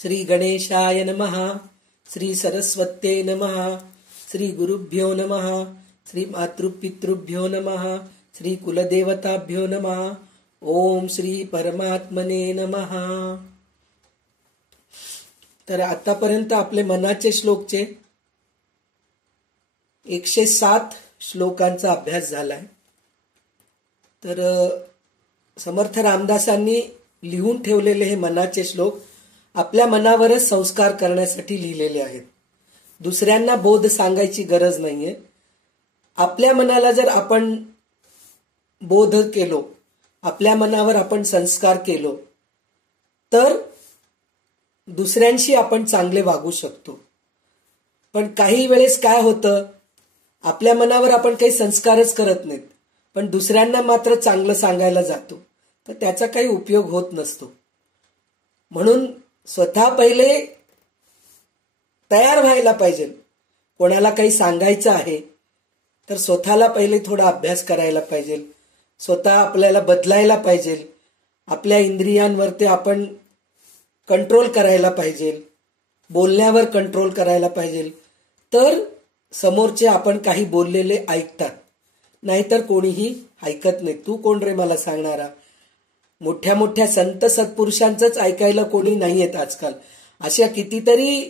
श्री गणेशाय नमः. श्री सरस्वत्यै नमः. श्री गुरुभ्यो नमः. श्री मातृपितृभ्यो नमः. श्री कुलदेवताभ्यो नमः. ओम श्री परमात्मने नमः. तर आतापर्यंत आपले मनाचे श्लोकचे 107 श्लोकांचा अभ्यास झालाय. तर समर्थ रामदासांनी लिहून ठेवलेले हे मनाचे श्लोक आपल्या मनावरच संस्कार करण्यासाठी लिहिलेले आहेत. दुसऱ्यांना बोध सांगायची गरज नाहीये. आपल्या मनाला जर आपण बोध केलो, आपल्या मनावर आपण संस्कार केलो, तर दुसऱ्यांशी आपण चांगले वागू शकतो. पण काही वेळेस काय होतं, आपल्या मनावर आपण काही संस्कारच करत नाहीत, पण दुसऱ्यांना मात्र चांगलं सांगायला जातो, तर त्याचा काही उपयोग होत नसतो. म्हणून स्वतः पहिले तयार व्हायला पाहिजे. कोणाला काही सांगायचं आहे तर स्वतःला पहिले थोडा अभ्यास करायला पाहिजे. स्वतः आपल्याला बदलायला पाहिजे. आपल्या इंद्रियांवरती आपण कंट्रोल करायला पाहिजे. बोलण्यावर कंट्रोल करायला पाहिजे. तर समोरचे आपण काही बोललेले ऐकतात. नाहीतर कोणीही ऐकत नाही. तू कोण रे मला सांगणारा. मोठ्या मोठ्या संत सत्पुरुषांचंच ऐकायला कोणी नाही येत आजकाल. अशा कितीतरी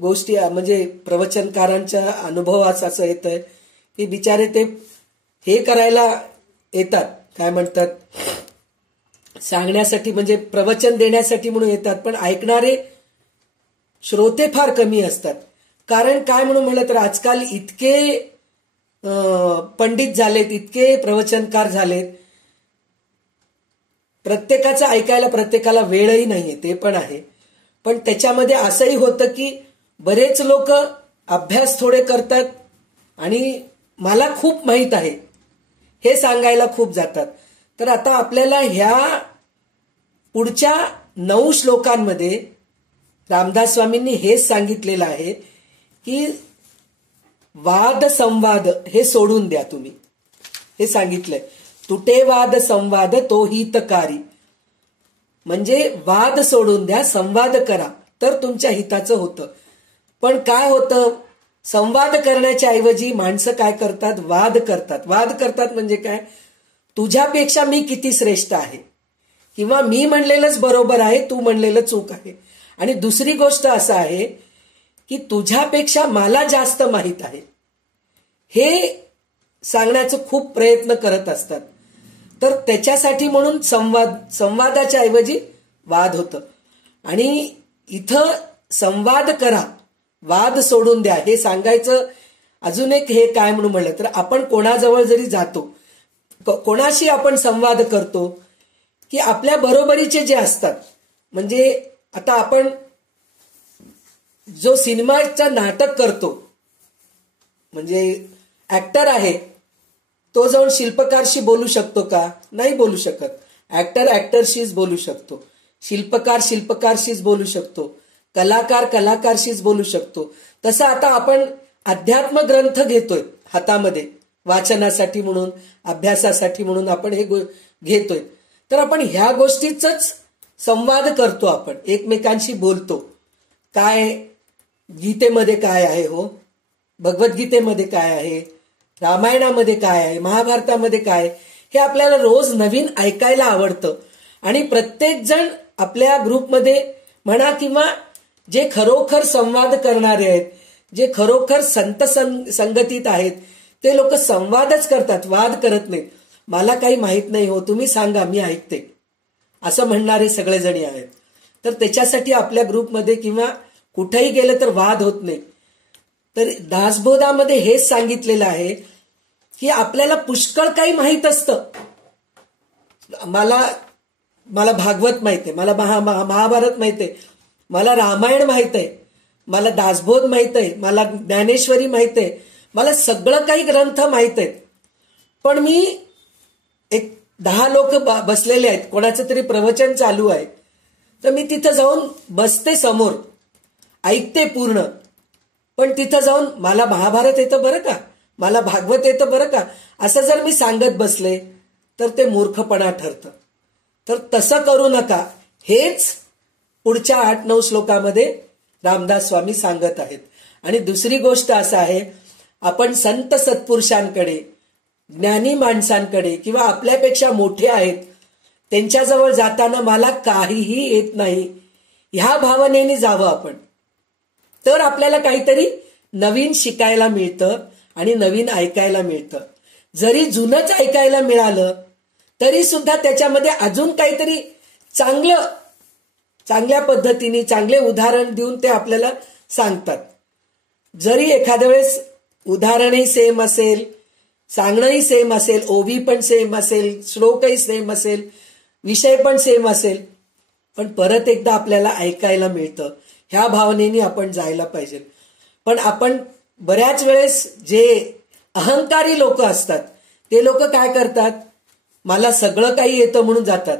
गोष्टी म्हणजे प्रवचनकारांच्या अनुभवास असं येतंय की बिचारे ते हे करायला येतात, काय म्हणतात, सांगण्यासाठी म्हणजे प्रवचन देण्यासाठी म्हणून येतात, पण ऐकणारे श्रोते फार कमी असतात. कारण काय म्हणून म्हणलं तर आजकाल इतके पंडित झालेत, इतके प्रवचनकार झालेत, प्रत्येकाचं ऐकायला प्रत्येकाला वेळही नाहीये, ते पण आहे. पण त्याच्यामध्ये असंही होतं की बरेच लोक अभ्यास थोडे करतात आणि मला खूप माहित आहे हे सांगायला खूप जातात. तर आता आपल्याला ह्या पुढच्या 9 श्लोकांमध्ये रामदास स्वामींनी हेच सांगितलेलं आहे की वाद संवाद हे सोडून द्या. तुम्ही हे सांगितलंय, तुटे वाद संवाद तो हितकारी. म्हणजे वाद सोडून द्या, संवाद करा, तर तुमच्या हिताचं होतं. पण काय होतं, संवाद करण्याच्या ऐवजी माणसं काय करतात, वाद करतात. वाद करतात म्हणजे काय, तुझ्यापेक्षा मी किती श्रेष्ठ आहे, किंवा मी म्हणलेलंच बरोबर आहे, तू म्हणलेलं चूक आहे. आणि दुसरी गोष्ट असं आहे की तुझ्यापेक्षा मला जास्त माहित आहे, हे सांगण्याचं खूप प्रयत्न करत असतात. तर त्याच्यासाठी म्हणून संवादाच्या ऐवजी वाद होतं. आणि इथं संवाद करा, वाद सोडून द्या, हे सांगायचं. अजून एक हे काय म्हणून म्हणलं तर, आपण कोणाजवळ जरी जातो, कोणाशी आपण संवाद करतो की आपल्या बरोबरीचे जे असतात, म्हणजे आता आपण जो सिनेमाचं नाटक करतो, म्हणजे ऍक्टर आहे, तो जाऊन शिल्पकारशी बोलू शकतो का, नाही बोलू शकत. ऍक्टर ऍक्टरशीच बोलू शकतो, शिल्पकार शिल्पकारशीच बोलू शकतो, कलाकार कलाकारशीच बोलू शकतो. तसं आता आपण अध्यात्म ग्रंथ घेतोय हातामध्ये, वाचनासाठी म्हणून, अभ्यासासाठी म्हणून आपण हे घेतोय. तर आपण ह्या गोष्टीच संवाद करतो, आपण एकमेकांशी बोलतो. काय गीतेमध्ये काय आहे, हो भगवद्गीतेमध्ये काय आहे, रामायणामध्ये काय आहे, महाभारतामध्ये काय, हे आपल्याला रोज नवीन ऐकायला आवडतं. आणि प्रत्येक जण आपल्या ग्रुपमध्ये म्हणा किंवा जे खरोखर संवाद करणारे आहेत, जे खरोखर संत संगतीत आहेत, ते लोक संवादच करतात, वाद करत नाहीत. मला काही माहित नाही, हो तुम्ही सांगा मी ऐकते, असं म्हणणारे सगळेजणी आहेत. तर त्याच्यासाठी आपल्या ग्रुपमध्ये किंवा कुठेही गेलं तर वाद होत नाही. तर दासबोधामध्ये हेच सांगितलेलं आहे की आपल्याला पुष्कळ काही माहित असतं. मला भागवत माहित आहे, मला महाभारत माहित आहे, मला रामायण माहित आहे, मला दासबोध माहित आहे, मला ज्ञानेश्वरी माहित आहे, मला सगळं काही ग्रंथ माहित आहेत. पण मी एक 10 लोक बसलेले आहेत, कोणाचं तरी प्रवचन चालू आहे, तर मी तिथं जाऊन बसते समोर, ऐकते पूर्ण. पण तिथं जाऊन मला महाभारत येतं बरं का, मला भागवत येतं बरं का, असं जर मी सांगत बसले तर ते मूर्खपणा ठरतं. तर तसं करू नका. हेच पुढच्या 8-9 श्लोकामध्ये रामदास स्वामी सांगत आहेत. आणि दुसरी गोष्ट असं आहे, आपण संत सत्पुरुषांकडे, ज्ञानी माणसांकडे किंवा आपल्यापेक्षा मोठे आहेत त्यांच्याजवळ जाताना मला काहीही येत नाही ह्या भावनेने जावं आपण, तर आपल्याला काहीतरी नवीन शिकायला मिळतं आणि नवीन ऐकायला मिळतं. जरी जुनंच ऐकायला मिळालं तरी सुद्धा त्याच्यामध्ये अजून काहीतरी चांगल्या पद्धतीने चांगले उदाहरण देऊन ते आपल्याला सांगतात. जरी एखाद्या वेळेस उदाहरणही सेम असेल, सांगणंही सेम असेल, ओवी पण सेम असेल, श्लोकही सेम असेल, विषय पण सेम असेल, पण परत एकदा आपल्याला ऐकायला मिळतं. ह्या भावनेने आपण जायला पाहिजे. पण आपण बऱ्याच वेळेस जे अहंकारी लोक असतात ते लोक काय करतात, मला सगळं काही येतं म्हणून जातात.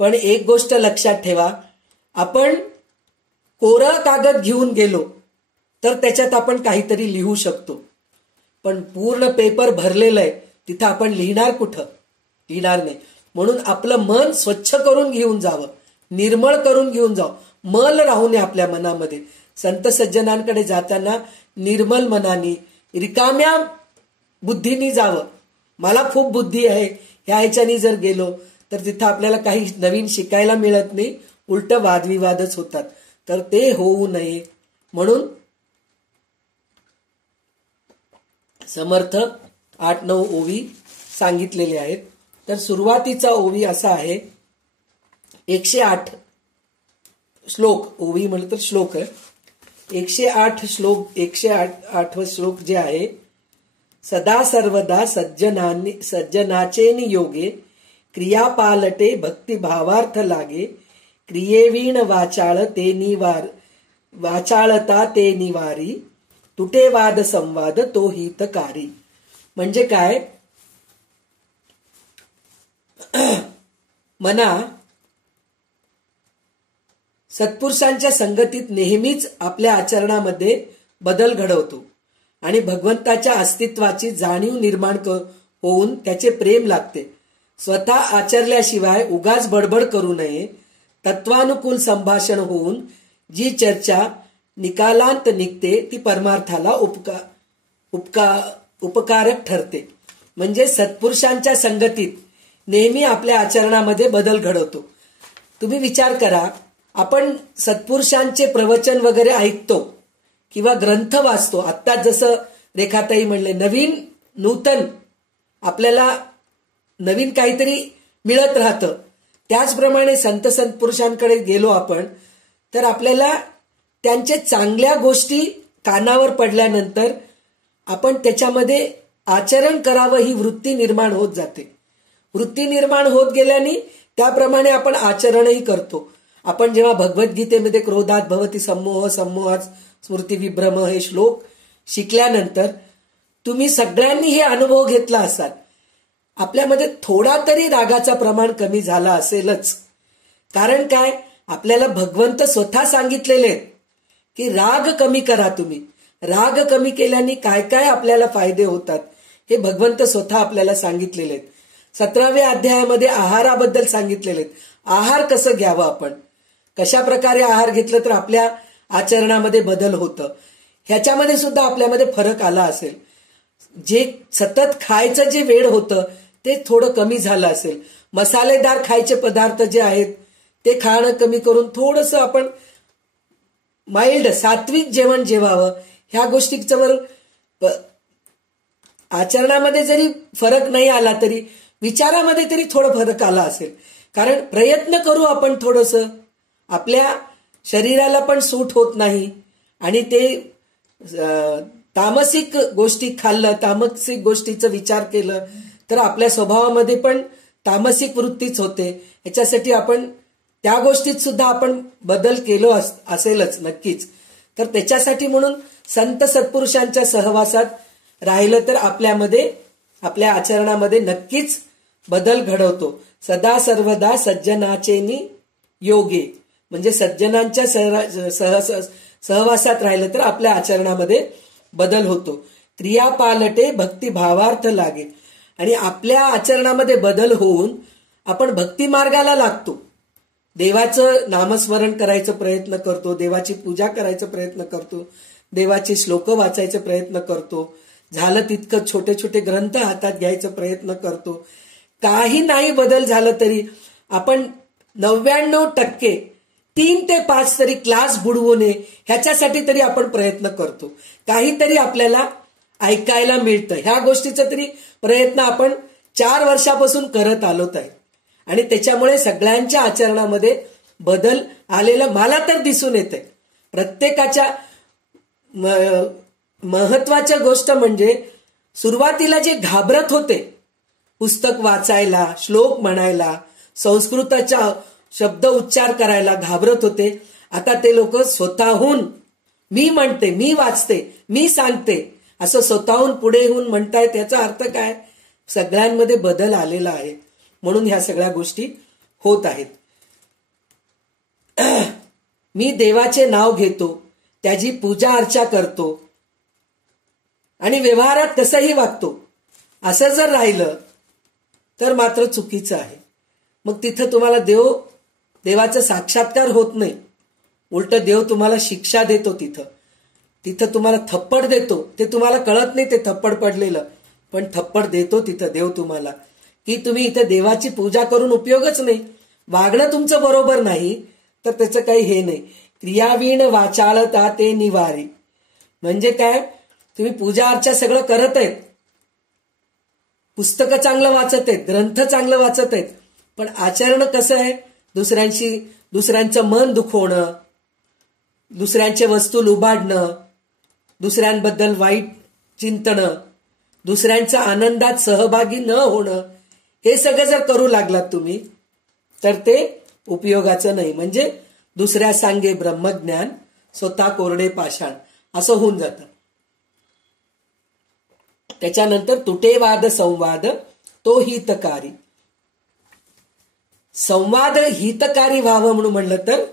पण एक गोष्ट लक्षात ठेवा, आपण कोरं कागद घेऊन गेलो तर त्याच्यात आपण काहीतरी लिहू शकतो, पण पूर्ण पेपर भरलेलं आहे तिथं आपण लिहिणार कुठं? लिहिणार नाही. म्हणून आपलं मन स्वच्छ करून घेऊन जावं, निर्मळ करून घेऊन जावं, मल राहू नये आपल्या मनामध्ये. संत सज्जनांकडे जाताना निर्मल मनाने, रिकाम्या बुद्धीनी जावं. मला खूप बुद्धी आहे ह्या ह्याच्यानी जर गेलो तर तिथं आपल्याला काही नवीन शिकायला मिळत नाही, उलट वादविवादच होतात. तर ते होऊ नये म्हणून समर्थ 8-9 ओवी सांगितलेले आहेत. तर सुरुवातीचा ओवी असा आहे, 108 श्लोक, ओवी म्हटलं तर श्लोक आहे, 108 श्लोक, 108 श्लोक जे आहे, सदा सर्वदा सज्जनाचे नियोगे क्रिया पालटे भक्ती भावार्थ लागे क्रियेवीण वाचाळता ते निवारी तुटे वाद संवाद तो हितकारी. म्हणजे काय, मना सत्पुरुषांच्या संगतीत नेहमीच आपल्या आचरणामध्ये बदल घडवतो आणि भगवंताच्या अस्तित्वाची जाणीव निर्माण होऊन त्याचे प्रेम लागते. स्वतः आचरल्याशिवाय उगाच बडबड करू नये. तत्वानुकूल संभाषण होऊन जी चर्चा निकालांत निघते ती परमार्थाला उपकारक ठरते. म्हणजे सत्पुरुषांच्या संगतीत नेहमी आपल्या आचरणामध्ये बदल घडवतो. तुम्ही विचार करा, आपण सत्पुरुषांचे प्रवचन वगैरे ऐकतो किंवा ग्रंथ वाचतो. आत्ता जसं रेखाताई म्हणले, नूतन आपल्याला नवीन काहीतरी मिळत राहतं. त्याचप्रमाणे संत सत्पुरुषांकडे गेलो आपण तर आपल्याला त्यांचे चांगल्या गोष्टी कानावर पडल्यानंतर आपण त्याच्यामध्ये आचरण करावं ही वृत्ती निर्माण होत जाते. वृत्ती निर्माण होत गेल्याने त्याप्रमाणे आपण आचरणही करतो. आपण जेव्हा भगवद्गीतेमध्ये क्रोधात भवती सम्मोह सम्मोहात स्मृती विभ्रम हे श्लोक शिकल्यानंतर तुम्ही सगळ्यांनी हे अनुभव घेतला असाल, आपल्यामध्ये थोडा तरी रागाचा प्रमाण कमी झाला असेलच. कारण काय, आपल्याला भगवंत स्वतः सांगितलेले आहेत की राग कमी करा. तुम्ही राग कमी केल्याने काय काय आपल्याला फायदे होतात हे भगवंत स्वतः आपल्याला सांगितलेले आहेत. 17व्या अध्यायामध्ये आहाराबद्दल सांगितलेले आहेत. आहार कसं घ्यावं, आपण कशा प्रकारे आहार घेतलं तर आपल्या आचरणामध्ये बदल होतं, ह्याच्यामध्ये सुद्धा आपल्यामध्ये फरक आला असेल. जे सतत खायचं जे वेळ होतं ते थोडं कमी झालं असेल. मसालेदार खायचे पदार्थ जे आहेत ते खाणं कमी करून थोडंसं आपण माइल्ड सात्विक जेवण जेवावं. ह्या गोष्टींवर आचरणामध्ये जरी फरक नाही आला तरी विचारामध्ये तरी थोडा फरक आला असेल. कारण प्रयत्न करू आपण थोडंसं, आपल्या शरीराला पण सूट होत नाही आणि ते तामसिक गोष्टी खाल्लं, तामसिक गोष्टीचा विचार केलं तर आपल्या स्वभावामध्ये पण तामसिक वृत्तीच होते. ह्याच्यासाठी आपण त्या गोष्टीत सुद्धा आपण बदल केलो असेलच नक्कीच. तर त्याच्यासाठी म्हणून संत सत्पुरुषांच्या सहवासात राहिलं तर आपल्यामध्ये आपल्या आचरणामध्ये नक्कीच बदल घडवतो. सदा सर्वदा सज्जनाचेनी योगे, म्हणजे सज्जनांच्या सहवासात राहिलं तर आपल्या आचरणामध्ये बदल होतो. क्रिया पालटे भक्ती भावार्थ लागे, आणि आपल्या आचरणामध्ये बदल होऊन आपण भक्ती मार्गाला लागतो. देवाचं नामस्मरण करायचा प्रयत्न करतो, देवाची पूजा करायचा प्रयत्न करतो, देवाचे श्लोक वाचायचा प्रयत्न करतो, झालं तितकं छोटे छोटे ग्रंथ हातात घ्यायचा प्रयत्न करतो. काही नाही बदल झालं तरी आपण 99% 3 ते 5 तरी क्लास बुडवू नये ह्याच्यासाठी तरी आपण प्रयत्न करतो. काहीतरी आपल्याला ऐकायला मिळतं. ह्या गोष्टीचा तरी प्रयत्न आपण 4 वर्षापासून करत आलोत आहे आणि त्याच्यामुळे सगळ्यांच्या आचरणामध्ये बदल आलेला मला तर दिसून येते. प्रत्येकाच्या महत्वाच्या गोष्ट म्हणजे सुरुवातीला जे घाबरत होते पुस्तक वाचायला, श्लोक म्हणायला, संस्कृताचा शब्द उच्चार करायला घाबरत होते, आता ते लोक स्वतःहून मी म्हणते, मी वाचते, मी सांगते असं स्वतःहून पुढे येऊन म्हणतायत. याचा अर्थ काय? सगळ्यांमध्ये बदल आलेला आहे म्हणून ह्या सगळ्या गोष्टी होत आहेत. मी देवाचे नाव घेतो, त्याची पूजा अर्चा करतो आणि व्यवहारात कसंही वागतो असं जर राहिलं तर मात्र चुकीचं आहे. मग तिथं तुम्हाला देवाचा साक्षात्कार होत नाही, उलट देव तुम्हाला शिक्षा देतो. तिथं तुम्हाला थप्पड देतो. ते तुम्हाला कळत नाही ते थप्पड पडलेलं, पण थप्पड देतो तिथं देव तुम्हाला, की तुम्ही इथं देवाची पूजा करून उपयोगच नाही, वागणं तुमचं बरोबर नाही तर त्याचं काही हे नाही. क्रियावीण वाचाळता ते निवारी म्हणजे काय? तुम्ही पूजा अर्चा सगळं करत आहेत, पुस्तकं चांगलं वाचत आहेत, ग्रंथ चांगलं वाचत आहेत, पण आचरण कसं आहे? दुसऱ्यांचं मन दुखवणं, दुसऱ्यांचे वस्तू लुबाडणं, दुसऱ्यांबद्दल वाईट चिंतनं, दुसऱ्यांच्या आनंदात सहभागी न होणं, हे सगळं जर करू लागलात तुम्ही तर ते उपयोगाचं नाही. म्हणजे दुसऱ्या सांगे ब्रह्मज्ञान, स्वतः कोरडे पाषाण असं होऊन जातं. त्याच्यानंतर तुटे वाद संवाद तो हितकारी. संवाद हितकारी व्हावं म्हणून म्हणलं तर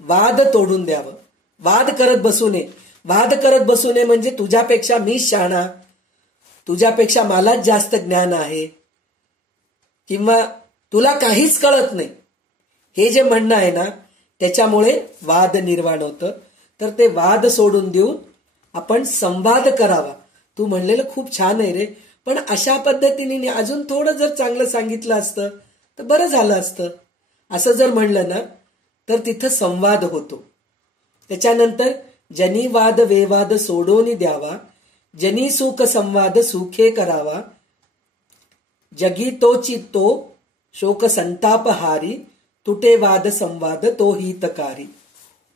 वाद तोडून द्यावं. वाद करत बसू नये. वाद करत बसू नये म्हणजे तुझ्यापेक्षा मी शहाणा, तुझ्यापेक्षा मलाच जास्त ज्ञान आहे, किंवा तुला काहीच कळत नाही, हे जे म्हणणं आहे ना त्याच्यामुळे वाद निर्माण होतं. तर ते वाद सोडून देऊन आपण संवाद करावा. तू म्हणलेलं खूप छान आहे रे, पण अशा पद्धतीने अजून थोडं जर चांगलं सांगितलं असतं तर बरं झालं असतं, असं जर म्हणलं ना तर तिथं संवाद होतो. त्याच्यानंतर जनी वाद वेवाद सोडून द्यावा, जनी सुख संवाद सुखे करावा, जगी तोची तो शोक संताप हारी, तुटे वाद संवाद तो हितकारी.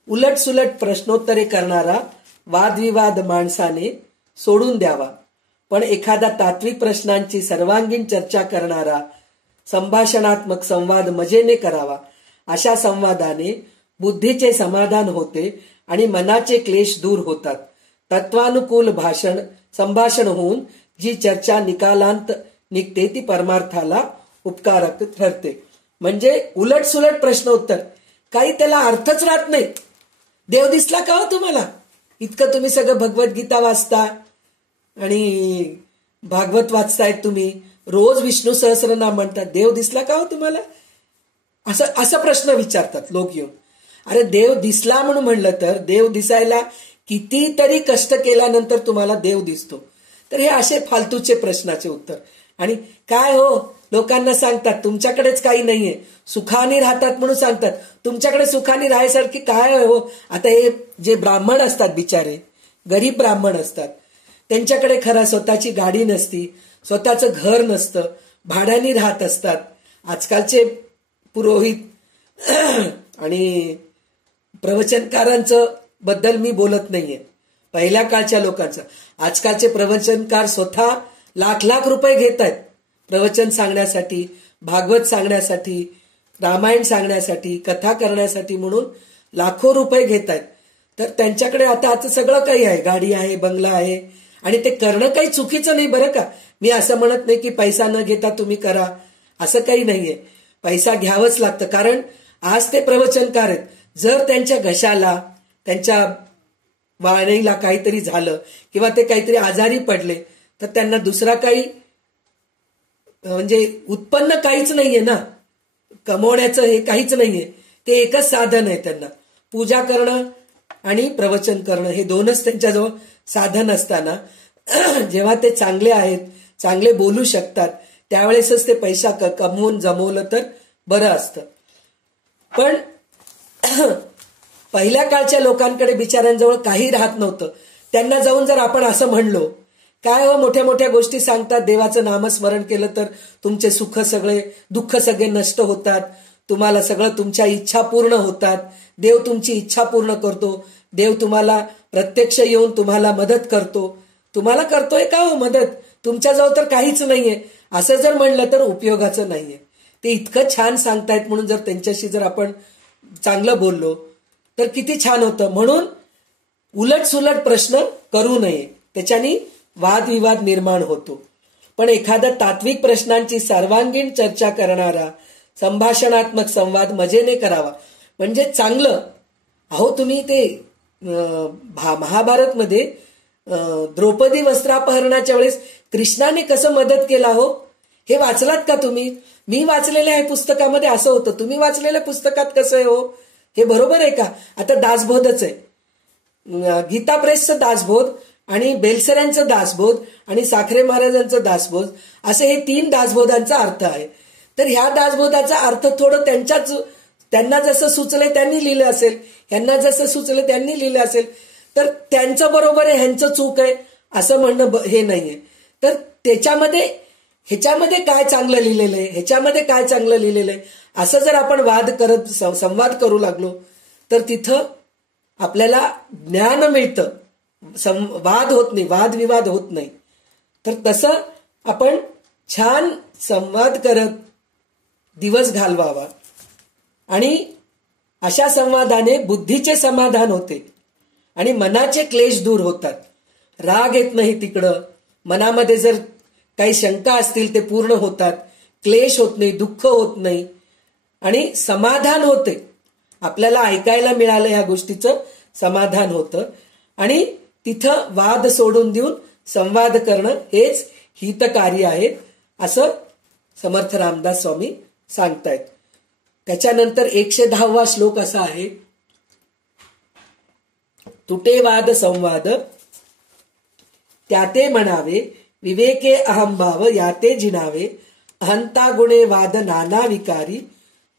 उलट सुलट प्रश्नोत्तरे करणारा वादविवाद माणसाने सोडून द्यावा, पण एखादा तात्विक प्रश्नांची सर्वांगीण चर्चा करणारा संभाषणात्मक संवाद मजेने करावा. अशा संवादाने बुद्धीचे समाधान होते आणि मनाचे क्लेश दूर होतात. तत्वानुकूल संभाषण होऊन जी चर्चा निकालांत निघते ती परमार्थाला उपकारक ठरते. म्हणजे उलट सुलट प्रश्नोत्तर काही त्याला अर्थच राहत नाही. देव दिसला का हो तुम्हाला? इतकं तुम्ही सगळं भगवद्गीता वाचता आणि भागवत वाचतायत, तुम्ही रोज विष्णू सहस्रनाम म्हणतात, देव दिसला का हो तुम्हाला? असं प्रश्न विचारतात लोक येऊन. अरे देव दिसला म्हणून म्हणलं तर देव दिसायला कितीतरी कष्ट केल्यानंतर तुम्हाला देव दिसतो. तर हे असे फालतूचे प्रश्नाचे उत्तर. आणि काय हो लोकांना सांगतात तुमच्याकडेच काही नाहीये, सुखाने राहतात म्हणून सांगतात. तुमच्याकडे सुखाने राहायसारखी काय हो? आता हे जे ब्राह्मण असतात, बिचारे गरीब ब्राह्मण असतात, त्यांच्याकडे खरा स्वतःची गाडी नसती, स्वतःचं घर नसतं, भाड्याने राहत असतात. आजकालचे पुरोहित आणि प्रवचनकारांचं बद्दल मी बोलत नाहीये, पहिल्या काळच्या लोकांचं. आजकालचे प्रवचनकार स्वतः लाख लाख रुपये घेत आहेत प्रवचन सांगण्यासाठी, भागवत सांगण्यासाठी, रामायण सांगण्यासाठी, कथा करण्यासाठी म्हणून लाखो रुपये घेत आहेत. तर त्यांच्याकडे आता सगळं काही आहे, गाडी आहे, बंगला आहे, आणि ते करणं काही चुकीचं नाही बरं का. मी असं म्हणत नाही की पैसा न घेता तुम्ही करा, असं काही नाहीये. पैसा घ्यावंच लागतं, कारण आज ते प्रवचनकार आहेत. जर त्यांच्या घशाला, त्यांच्या वाणीला काहीतरी झालं किंवा ते काहीतरी आजारी पडले तर त्यांना दुसरा काही म्हणजे उत्पन्न काहीच नाहीये ना, कमवण्याचं हे काहीच नाहीये. ते एकच साधन आहे त्यांना. पूजा करणं आणि प्रवचन करणं हे दोनच त्यांच्याजवळ साधन असताना जेव्हा ते चांगले आहेत, चांगले बोलू शकतात, त्यावेळेसच ते पैसा कमवून जमवलं तर बरं असतं. पण पहिल्या काळच्या लोकांकडे बिचाऱ्यांजवळ काही राहत नव्हतं. त्यांना जाऊन जर आपण असं म्हणलो, काय हो मोठ्या मोठ्या गोष्टी सांगतात, देवाचं नामस्मरण केलं तर तुमचे सुख सगळे, दुःख सगळे नष्ट होतात, तुम्हाला सगळं तुमच्या इच्छा पूर्ण होतात, देव तुमची इच्छा पूर्ण करतो, देव तुम्हाला प्रत्यक्ष येऊन तुम्हाला मदत करतो. तुम्हाला करतोय का हो मदत? तुमच्याजवळ तर काहीच नाहीये. असं जर म्हणलं तर उपयोगाचं नाहीये. ते इतकं छान सांगतायत म्हणून जर त्यांच्याशी जर आपण चांगलं बोललो तर किती छान होतं. म्हणून उलटसुलट प्रश्न करू नये, त्याच्यानी वादविवाद निर्माण होतो. पण एखादा तात्विक प्रश्नांची सर्वांगीण चर्चा करणारा संभाषणात्मक संवाद मजेने करावा. म्हणजे चांगलं. अहो तुम्ही ते महाभारतमध्ये द्रौपदी वस्त्रापहरणाच्या वेळेस कृष्णाने कसं मदत केला हो, हे वाचलात का तुम्ही? मी वाचलेल्या आहे पुस्तकामध्ये असं होतं. तुम्ही वाचलेल्या पुस्तकात कसं आहे हो? हे बरोबर आहे का? आता दासबोधच आहे. गीता प्रेसचं दासबोध आणि बेलसऱ्यांचं दासबोध आणि साखरे महाराजांचं दासबोध असे हे 3 दासबोधांचा अर्थ आहे. तर ह्या दासबोधाचा अर्थ थोडं त्यांना जसं सुचलंय त्यांनी लिहिलं असेल, ह्यांना जसं सुचलं त्यांनी लिहिलं असेल, तर त्यांचं बरोबर आहे ह्यांचं चूक आहे असं म्हणणं हे नाहीये. तर ह्याच्यामध्ये काय चांगलं लिहिलेलं आहे, ह्याच्यामध्ये काय चांगलं लिहिलेलं आहे, असं जर आपण संवाद करू लागलो तर तिथं आपल्याला ज्ञान मिळतं, वाद होत नाही, वादविवाद होत नाही. तर तसं आपण छान संवाद करत दिवस घालवावा. आणि अशा संवादाने बुद्धीचे समाधान होते आणि मनाचे क्लेश दूर होतात. राग येत नाही तिकडं, मनामध्ये जर काही शंका असतील ते पूर्ण होतात, क्लेश होत नाही, दुःख होत नाही आणि समाधान होते. आपल्याला ऐकायला मिळालं ह्या गोष्टीचं समाधान होतं आणि तिथं वाद सोडून देऊन संवाद करणं हेच हितकारी आहे असं समर्थ रामदास स्वामी सांगतायत. त्याच्यानंतर 110वा श्लोक असा आहे, तुटे वाद संवाद त्याते म्हणावे, विवेके अहंभाव याते जिनावे, अहंता गुणे वाद नाना विकारी,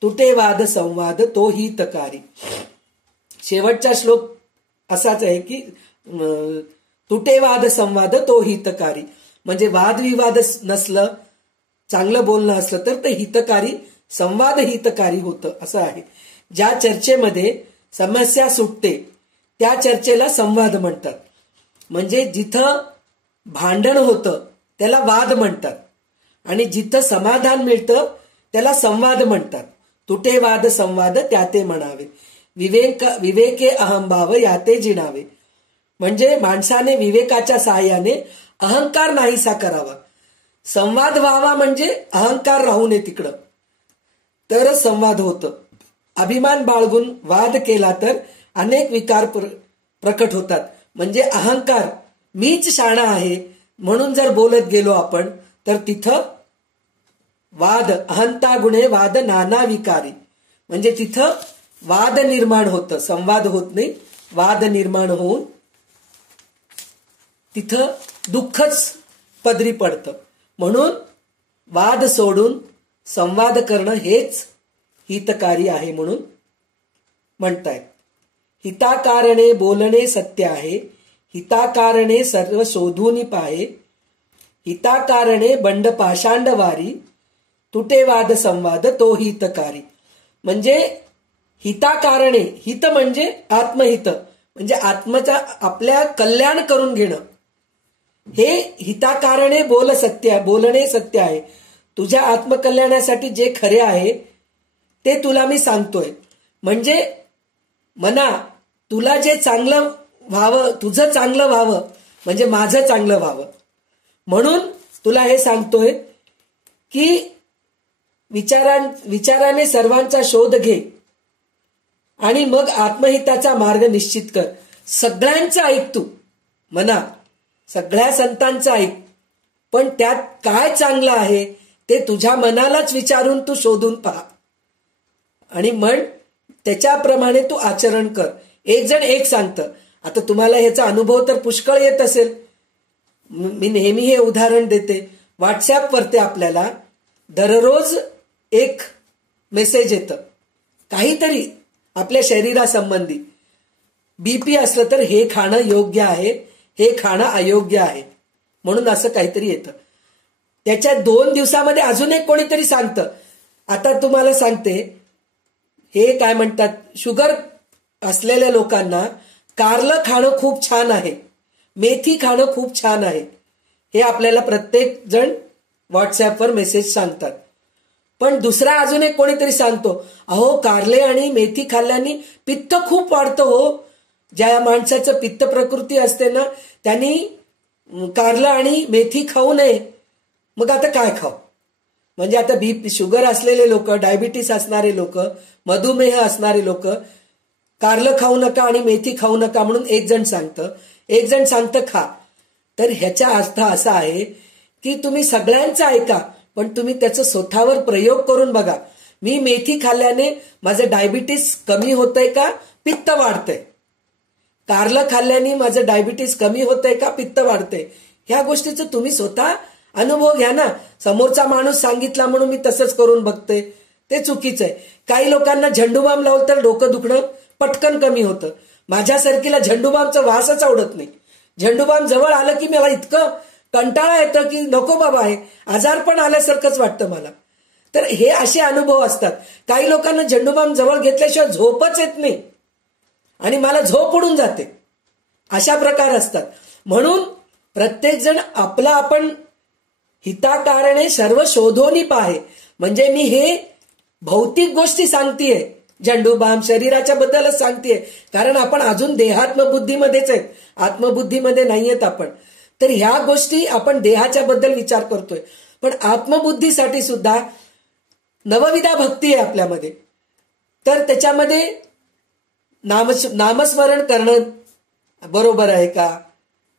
तुटे वाद संवाद तो हितकारी. शेवटचा श्लोक असाच आहे की तुटे वाद संवाद तो हितकारी. म्हणजे वादविवाद नसलं, चांगलं बोलणं असलं तर ते हितकारी, संवाद हितकारी होतं असं आहे. ज्या चर्चेमध्ये समस्या सुटते त्या चर्चेला संवाद म्हणतात. म्हणजे जिथं भांडण होतं त्याला वाद म्हणतात आणि जिथं समाधान मिळतं त्याला संवाद म्हणतात. तुटे वाद संवाद त्याते म्हणावे, विवेके अहंभाव याते जिनावे. म्हणजे माणसाने विवेकाच्या सहाय्याने अहंकार नाहीसा करावा. संवाद व्हावा म्हणजे अहंकार राहू नये तिकडं, तरच संवाद होतं. अभिमान बाळगून वाद केला तर अनेक विकार प्रकट होतात. म्हणजे अहंकार, मीच शाणा आहे म्हणून जर बोलत गेलो आपण तर तिथं वाद, अहंता गुणे वाद नाना विकारी. म्हणजे तिथं वाद निर्माण होतं, संवाद होत नाही. वाद निर्माण होऊन तिथं दुःखच पदरी पडतं. म्हणून वाद सोडून संवाद करणं हेच हितकारी आहे म्हणून म्हणतायत. हिताकारणे बोलणे सत्य आहे, हिताकारणे सर्व शोधून पाहे, हिताकारणे बंड पाषांड वारी, तुटे वाद संवाद तो हितकारी. म्हणजे हिताकारणे, हित म्हणजे आत्महित, म्हणजे आत्मचा आपल्या कल्याण करून घेणं. हे हिताकारणे बोलणे सत्य आहे. तुझ्या आत्मकल्याणासाठी जे खरे आहे ते तुला मी सांगतोय. म्हणजे मना, तुला जे चांगलं व्हावं, तुझं चांगलं व्हावं म्हणजे माझं चांगलं व्हावं म्हणून तुला हे सांगतोय की विचाराने सर्वांचा शोध घे आणि मग आत्महिताचा मार्ग निश्चित कर. सगळ्यांचं ऐक तू मना, सगळ्या संतांचं ऐक, पण त्यात काय चांगलं आहे ते तुझ्या मनालाच विचारून तू शोधून पहा आणि म्हण त्याच्याप्रमाणे तू आचरण कर. एक जण एक सांगतं. आता तुम्हाला ह्याचा अनुभव तर पुष्कळ येत असेल. मी नेहमी हे उदाहरण देते. व्हॉट्सॲपवरती आपल्याला दररोज एक मेसेज येतं काहीतरी आपल्या शरीरासंबंधी. बीपी असलं तर हे खाणं योग्य आहे, हे खाणं अयोग्य आहे म्हणून असं काहीतरी येतं. त्याच्या 2 दिवसामध्ये अजून एक कोणीतरी सांगतं. आता तुम्हाला सांगते, हे काय म्हणतात, शुगर असलेल्या लोकांना कारलं खाणं खूप छान आहे, मेथी खाणं खूप छान आहे. हे आपल्याला प्रत्येक जण व्हॉट्सॲपवर मेसेज सांगतात. पण दुसरा अजून एक कोणीतरी सांगतो, अहो कारले आणि मेथी खाल्ल्याने पित्त खूप वाढतं हो. ज्या माणसाचं पित्त प्रकृती असते ना, त्यांनी कारलं आणि मेथी खाऊ नये. मग आता काय खाऊ? म्हणजे आता बीपी शुगर असलेले लोक, डायबिटीस असणारे लोक, मधुमेह असणारे लोक कारलं खाऊ नका आणि मेथी खाऊ नका म्हणून एक जण सांगतं, एक जण सांगतं खा. तर ह्याचा अर्थ असा आहे की तुम्ही सगळ्यांचं ऐका, पण तुम्ही त्याचं स्वतःवर प्रयोग करून बघा. मी मेथी खाल्ल्याने माझं डायबिटीस कमी होतंय का पित्त वाढतंय? कारलं खाल्ल्याने माझं डायबिटीस कमी होतंय का पित्त वाढतंय? ह्या गोष्टीचं तुम्ही स्वतः अनुभव घ्या ना. समोरचा माणूस सांगितला म्हणून मी तसंच करून बघते, ते चुकीचं आहे. काही लोकांना झेंडूबाम लावलं तर डोकं दुखणं पटकन कमी होतं. माझ्यासारखीला झेंडूबामचा वासच आवडत नाही. झेंडूबाम जवळ आलं की मला इतकं कंटाळा येतं की नको बाबा, आहे आजारपण आल्यासारखंच वाटतं मला. तर हे असे अनुभव असतात. काही लोकांना झेंडूबाम जवळ घेतल्याशिवाय झोपच येत नाही आणि मला झोप उडून जाते. अशा प्रकार असतात. म्हणून प्रत्येक जण आपला आपण हिताकारणे सर्व शोधोनी पाहे. म्हणजे मी हे भौतिक गोष्टी सांगतेय, झेंडूबाम शरीराच्या बद्दलच सांगतेय, कारण आपण अजून देहात्मबुद्धीमध्येच आहेत, आत्मबुद्धीमध्ये नाहीयेत आपण. तर ह्या गोष्टी आपण देहाच्या बद्दल विचार करतोय, पण आत्मबुद्धीसाठी सुद्धा नवविधा भक्ती आहे आपल्यामध्ये. तर त्याच्यामध्ये नामस्मरण करणं बरोबर आहे का?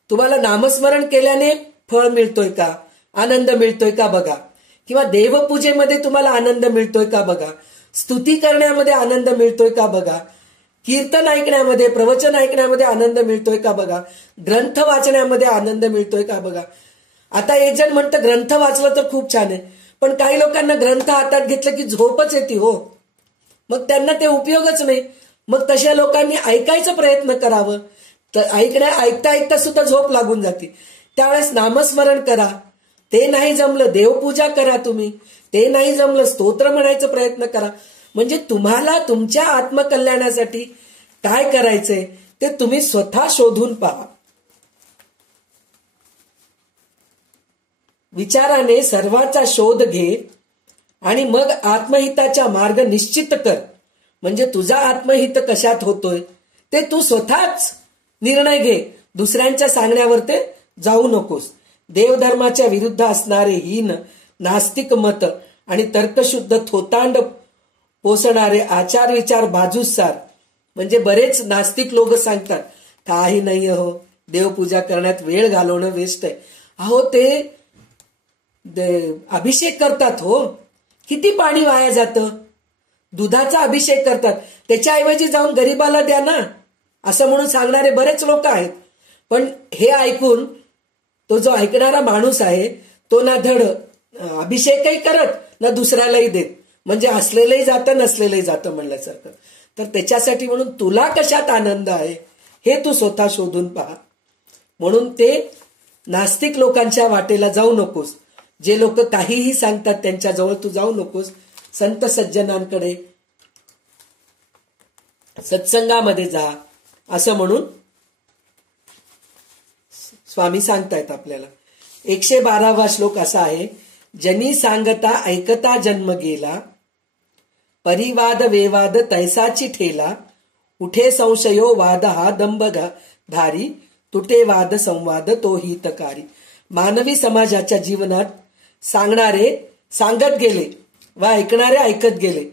तुम्हाला नामस्मरण केल्याने फळ मिळतोय का, आनंद मिळतोय का बघा. किंवा देवपूजेमध्ये तुम्हाला आनंद मिळतोय का बघा. स्तुती करण्यामध्ये आनंद मिळतोय का बघा. कीर्तन ऐकण्यामध्ये, प्रवचन ऐकण्यामध्ये आनंद मिळतोय का बघा. ग्रंथ वाचण्यामध्ये आनंद मिळतोय का बघा. आता एक जण म्हणतं ग्रंथ वाचलं तर खूप छान आहे, पण काही लोकांना ग्रंथ हातात घेतलं की झोपच येते हो, मग त्यांना ते उपयोगच नाही. मग तशा लोकांनी ऐकायचा प्रयत्न करावं. तर ऐकता ऐकता सुद्धा झोप लागून जाते. त्यावेळेस नामस्मरण करा. ते नाही जमलं देवपूजा करा तुम्ही. ते नाही जमलं स्तोत्र म्हणायचा प्रयत्न करा. म्हणजे तुम्हाला तुमच्या आत्मकल्याणासाठी काय करायचंय ते तुम्ही स्वतः शोधून पहा. विचाराने सर्वाचा शोध घे आणि मग आत्महिताचा मार्ग निश्चित कर. म्हणजे तुझा आत्महित कशात होतोय ते तू स्वतःच निर्णय घे. दुसऱ्यांच्या सांगण्यावर ते जाऊ नकोस. देवधर्माच्या विरुद्ध असणारे हीन नास्तिक मत आणि तर्कशुद्ध थोतांड पोसणारे आचार विचार बाजूस सार. म्हणजे बरेच नास्तिक लोक सांगतात काही नाही हो, देवपूजा करण्यात वेळ घालवणं वेस्ट आहे. अहो ते अभिषेक करतात हो, किती पाणी वाया जातं. दुधाचा अभिषेक करतात, त्याच्याऐवजी जाऊन गरीबाला द्या ना असं म्हणून सांगणारे बरेच लोक आहेत. पण हे ऐकून तो जो ऐकणारा माणूस आहे तो ना धड अभिषेकही करत ना दुसऱ्यालाही देत. म्हणजे असलेलंही जातं नसलेलंही जातं म्हणल्यासारखं. तर त्याच्यासाठी म्हणून तुला कशात आनंद आहे हे तू स्वतः शोधून पहा. म्हणून ते नास्तिक लोकांच्या वाटेला जाऊ नकोस. जे लोक काहीही सांगतात त्यांच्याजवळ तू जाऊ नकोस. संत सज्जनांकडे सत्संगामध्ये जा असं म्हणून स्वामी सांगतायत आपल्याला. 112वा श्लोक असा आहे, जनी सांगता ऐकता जन्म गेला, परिवाद वेवाद तैसाची ठेला, उठे संशयो वाद हा दंभ धारी, तुटे वाद संवाद तो हितकारी. मानवी समाजाच्या जीवनात सांगणारे सांगत गेले व ऐकणारे ऐकत गेले,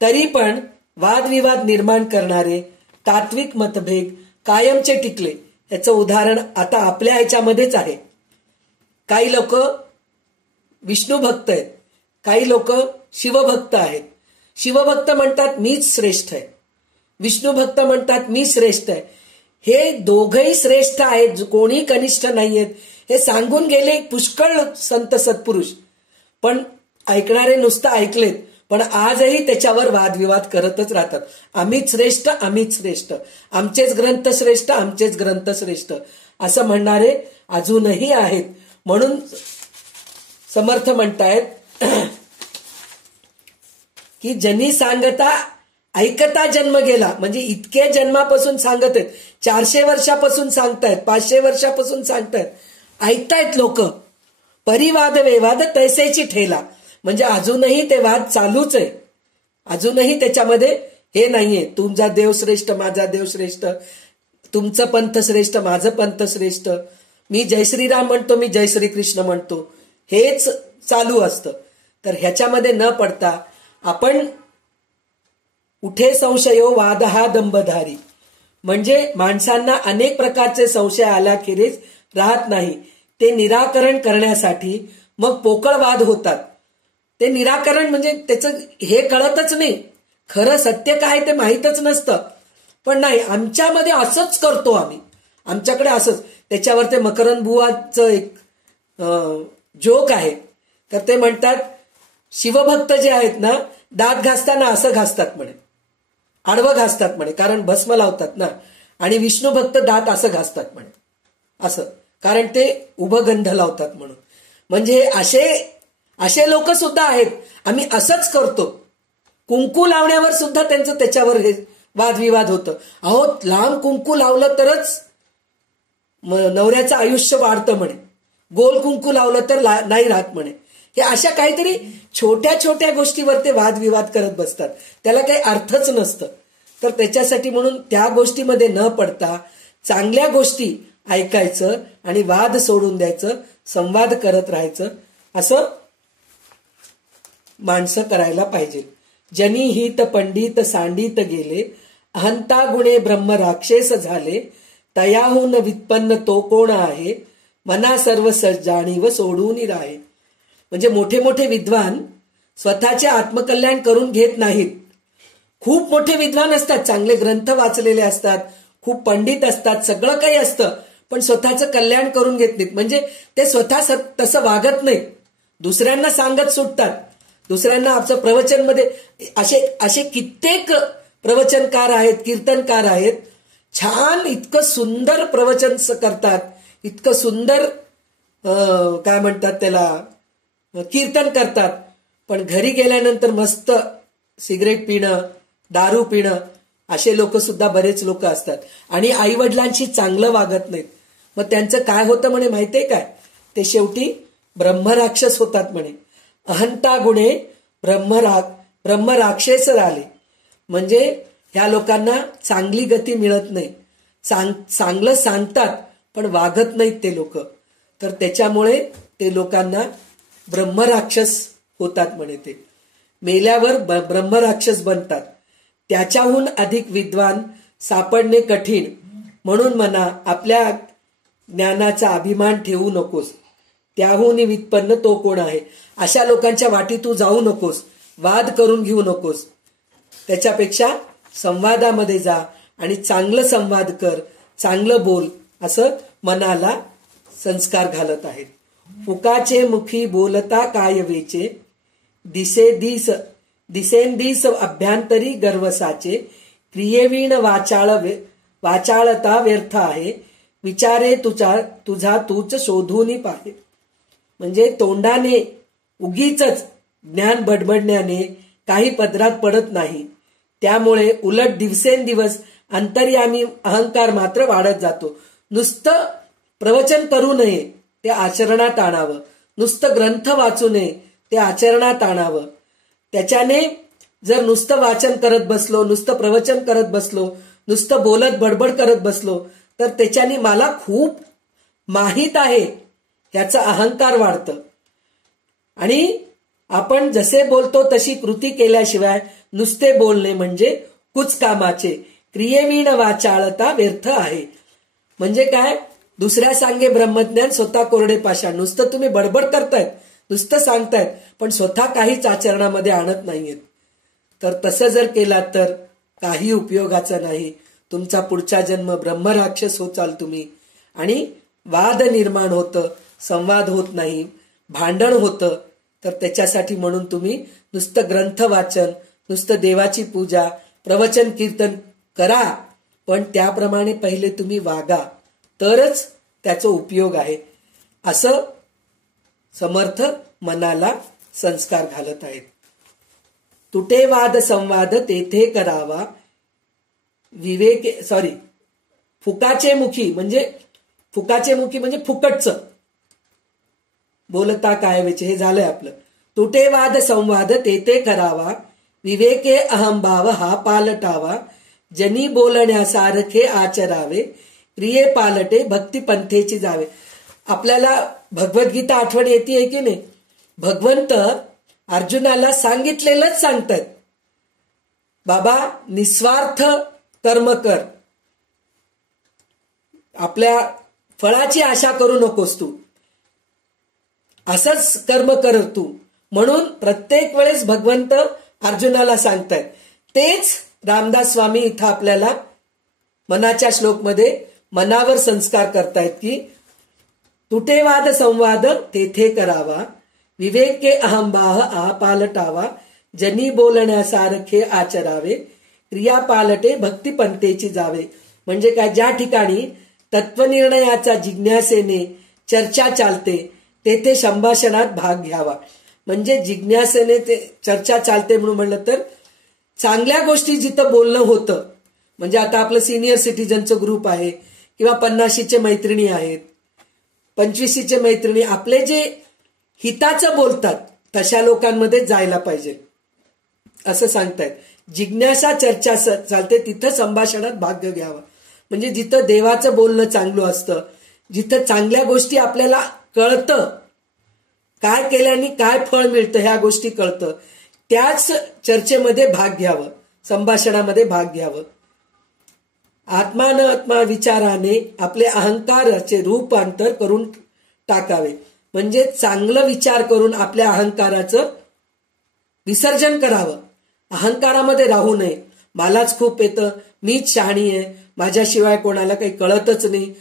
तरी पण वादविवाद निर्माण करणारे तात्विक मतभेद कायमचे टिकले. याचं उदाहरण आता आपल्या ह्याच्यामध्येच आहे. काही लोक विष्णू भक्त आहेत, काही लोक शिवभक्त आहेत. शिवभक्त म्हणतात मीच श्रेष्ठ आहे विष्णू भक्त म्हणतात मी श्रेष्ठ आहे. हे दोघही श्रेष्ठ आहेत, कोणी कनिष्ठ नाहीयेत हे सांगून गेले पुष्कळ संत सत्पुरुष. पण ऐकणारे नुसतं ऐकलेत, पण आजही त्याच्यावर वादविवाद करतच राहतात. आम्हीच श्रेष्ठ, आम्हीच श्रेष्ठ, आमचेच ग्रंथ श्रेष्ठ, आमचेच ग्रंथ श्रेष्ठ असं म्हणणारे अजूनही आहेत. म्हणून समर्थ म्हणतायत की जनी सांगता ऐकता जन्म गेला. म्हणजे इतके जन्मापासून सांगत आहेत, 400 वर्षापासून सांगतायत, 500 वर्षापासून सांगतायत, ऐकतायत लोक. परिवाद वेवाद तैसेची ठेला. म्हणजे अजूनही ते वाद चालूच आहे, अजूनही त्याच्यामध्ये हे नाहीये तुमचा देव श्रेष्ठ, माझा देव श्रेष्ठ, तुमचं पंथ श्रेष्ठ, माझं पंथ श्रेष्ठ, मी जय श्रीराम म्हणतो, मी जय श्रीकृष्ण म्हणतो, हेच चालू असतं. तर ह्याच्यामध्ये न पडता आपण उठे संशयो वादहा दंबधारी, म्हणजे माणसांना अनेक प्रकारचे संशय आल्याखेरीज राहत नाही. ते निराकरण करण्यासाठी मग पोकळ वाद होतात. ते निराकरण म्हणजे त्याचं हे कळतच नाही, खरं सत्य काय ते माहीतच नसतं. पण नाही, आमच्यामध्ये असंच करतो आम्ही, आमच्याकडे असंच. त्याच्यावर ते मकरंद बुवाचं एक जोक आहे. तर ते म्हणतात शिवभक्त जे आहेत ना, दात घासताना असं घासतात म्हणे, आडवं घासतात म्हणे, कारण भस्म लावतात ना. आणि विष्णू भक्त दात असं घासतात म्हणे, असं, कारण ते उभं गंध लावतात म्हणून. म्हणजे असे लोक सुद्धा आहेत. आम्ही असंच करतो. कुंकू लावण्यावर सुद्धा त्यांचं त्याच्यावर हे वादविवाद होतं. अहो, लांब कुंकू लावलं तरच नवऱ्याचं आयुष्य वाढतं म्हणे, गोल कुंकू लावलं तर नाही राहत म्हणे. हे अशा काहीतरी छोट्या छोट्या गोष्टीवर ते वादविवाद करत बसतात, त्याला काही अर्थच नसतं. तर त्याच्यासाठी म्हणून त्या गोष्टीमध्ये न पडता चांगल्या गोष्टी ऐकायचं आणि वाद सोडून द्यायचं, संवाद करत राहायचं, असं माणसं करायला पाहिजे. जनी हित पंडित सांडित गेले, अहंता गुणे ब्रह्म राक्षस झाले, तयाहून व्युत्पन्न तो कोण आहे, मना सर्व जाणीव सोडून राहे. म्हणजे मोठे मोठे विद्वान स्वतःचे आत्मकल्याण करून घेत नाहीत. खूप मोठे विद्वान असतात, चांगले ग्रंथ वाचलेले असतात, खूप पंडित असतात, सगळं काही असतं, पण स्वतःचं कल्याण करून घेत नाहीत. म्हणजे ते स्वतः तसं वागत नाहीत, दुसऱ्यांना सांगत सुटतात. दुसऱ्यांना आपलं प्रवचनमध्ये असे कित्येक प्रवचनकार आहेत, कीर्तनकार आहेत, छान इतकं सुंदर प्रवचन करतात, इतकं सुंदर काय म्हणतात त्याला कीर्तन करतात. पण घरी गेल्यानंतर मस्त सिगरेट पिणं, दारू पिणं, असे लोक सुद्धा बरेच लोक असतात. आणि आई वडिलांशी चांगलं वागत नाहीत. मग त्यांचं काय होतं म्हणे माहितीये काय, ते शेवटी ब्रह्मराक्षस होतात म्हणे. अहंता गुणे ब्रह्मराक्षस झाले. म्हणजे ह्या लोकांना चांगली गती मिळत नाही, चांगलं सांगतात पण वागत नाहीत ते लोक. तर त्याच्यामुळे ते लोकांना ब्रह्मराक्षस होतात म्हणे. ते मेल्यावर ब्रह्मराक्षस बनतात. त्याच्याहून अधिक विद्वान सापडणे कठीण. म्हणून म्हणा, आपल्या ज्ञानाचा अभिमान ठेवू नकोस, त्याहून व्युत्पन्न तो कोण आहे. अशा लोकांच्या वाटी तू जाऊ नकोस, वाद करून घेऊ नकोस. त्याच्यापेक्षा संवादामध्ये जा आणि चांगलं संवाद कर, चांगलं बोल, असं मनाला संस्कार घालत आहेत. फुकाचे मुखी बोलता काय वेचे, दिसेंदिस अभ्यंतरी गर्वसाचे, क्रियेवीण वाचाळता व्यर्थ आहे, विचारे तुझा तूच शोधून पाहे. म्हणजे तोंडाने उगीच ज्ञान बडबडण्याने काही पदरात पडत नाही. त्यामुळे उलट दिवसेंदिवस अंतर्यामी अहंकार मात्र वाढत जातो. नुसतं प्रवचन करू नये, ते आचरणात आणावं. नुसतं ग्रंथ वाचू नये, ते आचरणात आणावं. त्याच्याने जर नुसतं वाचन करत बसलो, नुसतं प्रवचन करत बसलो, नुसतं बोलत बडबड करत बसलो, तर त्याच्याने मला खूप माहीत आहे याचा अहंकार वाढतं. आणि आपण जसे बोलतो तशी कृती केल्याशिवाय नुसते बोलणे म्हणजे कुच कामाचे, क्रियेवीण वाचाळता व्यर्थ आहे. म्हणजे काय, दुसऱ्या सांगे ब्रह्मज्ञान, स्वतः कोरडे पाषाण. नुसतं तुम्ही बडबड करतायत, नुसतं सांगतायत, पण स्वतः काहीच आचरणामध्ये आणत नाहीयेत. तर तसं जर केलात तर काही उपयोगाचा नाही. तुमचा पुढचा जन्म ब्रह्मराक्षस होचाल तुम्ही. आणि वाद निर्माण होतं, संवाद होत नाही, भांडण होतं. तर त्याच्यासाठी म्हणून तुम्ही नुसतं ग्रंथ वाचन, नुसतं देवाची पूजा, प्रवचन कीर्तन करा, पण त्याप्रमाणे पहिले तुम्ही वागा, तरच त्याचा उपयोग आहे. असं समर्थ मनाला संस्कार घालत आहेत. तुटे वाद संवाद तेथे करावा फुकाचे मुखी म्हणजे फुकटचं बोलता काय वेचे, हे झालंय आपलं. तुटे वाद संवाद तेथे करावा, विवेके अहंभाव हा पालटावा, जनी बोलण्यासारखे आचरावे, क्रिये पालटे भक्ती पंथेची जावे. आपल्याला भगवद्गीता आठवण येते की नाही? भगवंत अर्जुनाला सांगितलेलंच सांगतात, बाबा निस्वार्थ कर्म कर, आपल्या फळाची आशा करू नकोस तू, असंच कर्म कर तू. म्हणून प्रत्येक वेळेस भगवंत अर्जुनाला सांगतायत. तेच रामदास स्वामी इथं आपल्याला मनाच्या श्लोकमध्ये मनावर संस्कार करतायत की तुटे वाद संवाद तेथे करावा, विवेके अहंभाव आ पालटावा, जनी बोलण्यासारखे आचरावे, क्रिया पालटे भक्ती पंथेची जावे. म्हणजे काय, ज्या ठिकाणी तत्वनिर्णयाचा जिज्ञासेने चर्चा चालते तेथे संभाषणात भाग घ्यावा. म्हणजे जिज्ञासेने ते चर्चा चालते म्हणून म्हणलं तर चांगल्या गोष्टी जिथं बोलणं होतं, म्हणजे आता आपलं सिनियर सिटीजनचं ग्रुप आहे किंवा 50चे मैत्रिणी आहेत, 25चे मैत्रिणी, आपले जे हिताचं बोलतात तशा लोकांमध्ये जायला पाहिजे असं सांगतायत. जिज्ञासा चर्चा चालते तिथं संभाषणात भाग घ्यावा. म्हणजे जिथं देवाचं बोलणं चांगलं असतं, जिथं चांगल्या गोष्टी आपल्याला कळतं, काय केल्याने काय फळ मिळतं ह्या गोष्टी कळतं, त्याच चर्चेमध्ये भाग घ्यावं, संभाषणामध्ये भाग घ्यावं. आत्मा न आत्मा विचाराने आपले अहंकाराचे रूपांतर करून टाकावे. म्हणजे चांगलं विचार करून आपल्या अहंकाराचं विसर्जन करावं. अहंकारामध्ये राहू नये. मलाच खूप येतं, मीच शहाणी आहे, माझ्याशिवाय कोणाला काही कळतच नाही,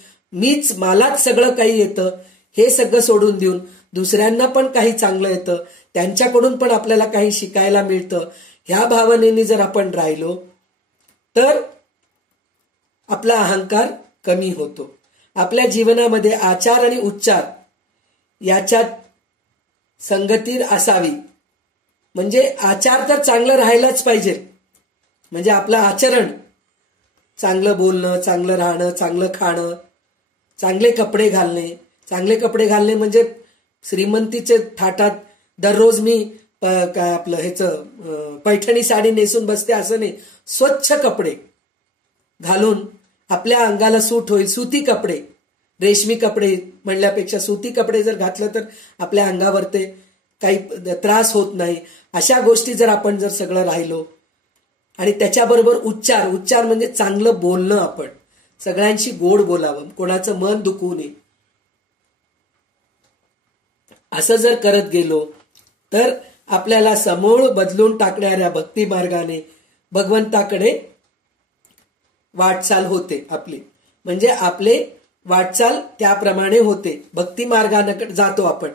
मलाच सगळं काही येतं, हे सगळं सोडून देऊन दुसऱ्यांना पण काही चांगलं येतं, त्यांच्याकडून पण आपल्याला काही शिकायला मिळतं, ह्या भावनेने जर आपण राहिलो तर आपला अहंकार कमी होतो. आपल्या जीवनामध्ये आचार आणि उच्चार याच्यात संगती असावी. म्हणजे आचार तर चांगलं राहायलाच पाहिजे. म्हणजे आपलं आचरण, चांगलं बोलणं, चांगलं राहणं, चांगलं खाणं, चांगले कपडे घालणे. चांगले कपडे घालणे म्हणजे श्रीमंतीचे थाटात दररोज मी काय आपलं ह्याचं पैठणी साडी नेसून बसते असं नाही. स्वच्छ कपडे घालून आपल्या अंगाला सूट होईल, सुती कपडे, रेशमी कपडे म्हणल्यापेक्षा सुती कपडे जर घातलं तर आपल्या अंगावर ते काही त्रास होत नाही. अशा गोष्टी जर आपण जर सगळं राहिलो आणि त्याच्याबरोबर उच्चार म्हणजे चांगलं बोलणं, आपण सगळ्यांशी गोड बोलावं, कोणाचं मन दुखवू नये. असं जर करत गेलो तर आपल्याला समूळ बदलून टाकणाऱ्या भक्ती मार्गाने भगवंताकडे वाटचाल होते आपली. म्हणजे आपले वाटचाल त्याप्रमाणे होते, भक्ती मार्गाने जातो आपण.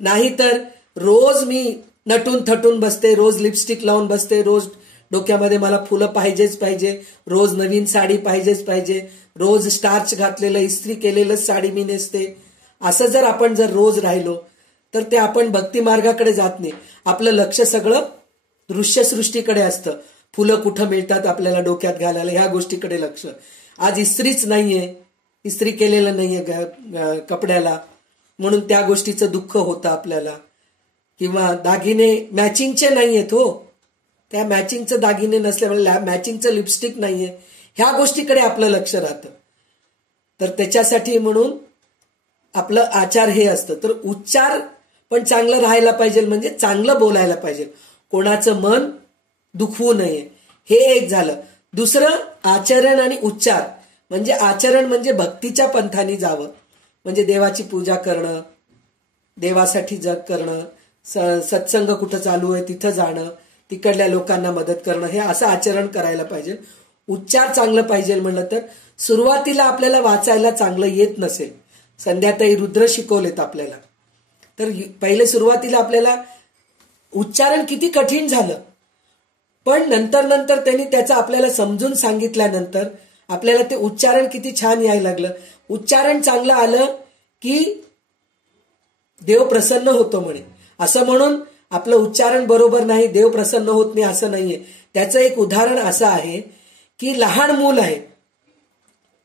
नाहीतर रोज मी नटून थटून बसते, रोज लिपस्टिक लावून बसते, रोज डोक्यामध्ये मला फुलं पाहिजेच पाहिजे, रोज नवीन साडी पाहिजेच पाहिजे, रोज स्टार्च घातलेलं इस्त्री केलेलं साडी मी नेसते, असं जर आपण जर रोज राहिलो तर ते आपण भक्ती मार्गाकडे जात नाही. आपलं लक्ष सगळं दृश्यसृष्टीकडे असतं. फुलं कुठं मिळतात आपल्याला डोक्यात घालायला, ह्या गोष्टीकडे लक्ष. आज इस्त्रीच नाहीये, इस्त्री केलेलं नाहीये कपड्याला, म्हणून त्या गोष्टीचं दुःख होतं आपल्याला. किंवा दागिने मॅचिंगचे नाहीयेत, हो, त्या मॅचिंगचे दागिने नसल्यामुळे मॅचिंगचं लिपस्टिक नाहीये, ह्या गोष्टीकडे आपलं लक्ष राहतं. तर त्याच्यासाठी म्हणून आपलं आचार हे असतं. तर उच्चार पण चांगलं राहायला पाहिजे, म्हणजे चांगलं बोलायला पाहिजे, कोणाचं मन दुखवू नये, हे एक झालं. दुसरं आचरण आणि उच्चार. म्हणजे आचरण म्हणजे भक्तीच्या पंथाने जावं, म्हणजे देवाची पूजा करणं, देवासाठी जग करणं, सत्संग कुठं चालू आहे तिथं जाणं, तिकडल्या लोकांना मदत करणं, हे असं आचरण करायला पाहिजे. उच्चार चांगलं पाहिजे म्हणलं तर सुरुवातीला आपल्याला वाचायला चांगलं येत नसेल, संध्याताई रुद्र शिकवलेत आपल्याला, तर पहिले सुरुवातीला आपल्याला उच्चारण किती कठीण झालं, पण नंतर नंतर त्यांनी त्याचं आपल्याला समजून सांगितल्यानंतर आपल्याला ते उच्चारण किती छान यायला लागलं. उच्चारण चांगलं आलं की देव प्रसन्न होतो म्हणे. असं म्हणून आपलं उच्चारण बरोबर नाही, देव प्रसन्न होत नाही असं नाहीये. त्याचं एक उदाहरण असं आहे की लहान मूल आहे,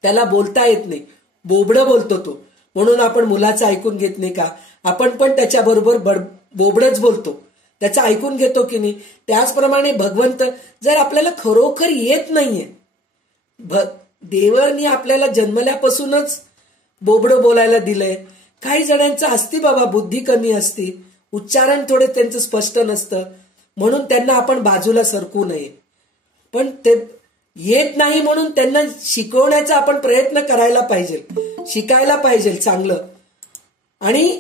त्याला बोलता येत नाही, बोबडं बोलतो तो, म्हणून आपण मुलाचं ऐकून घेत नाही का? आपण पण त्याच्याबरोबर बोबडच बोलतो, त्याचं ऐकून घेतो की नाही? त्याचप्रमाणे भगवंत जर आपल्याला खरोखर येत नाहीये, देवानी आपल्याला जन्मल्यापासूनच बोबडं बोलायला दिलंय. काही जणांचं असती बाबा बुद्धी कमी असती, उच्चारण थोडे त्यांचं स्पष्ट नसतं, म्हणून त्यांना आपण बाजूला सरकू नये. पण ते येत नाही म्हणून त्यांना शिकवण्याचा आपण प्रयत्न करायला पाहिजे, शिकायला पाहिजे चांगलं. आणि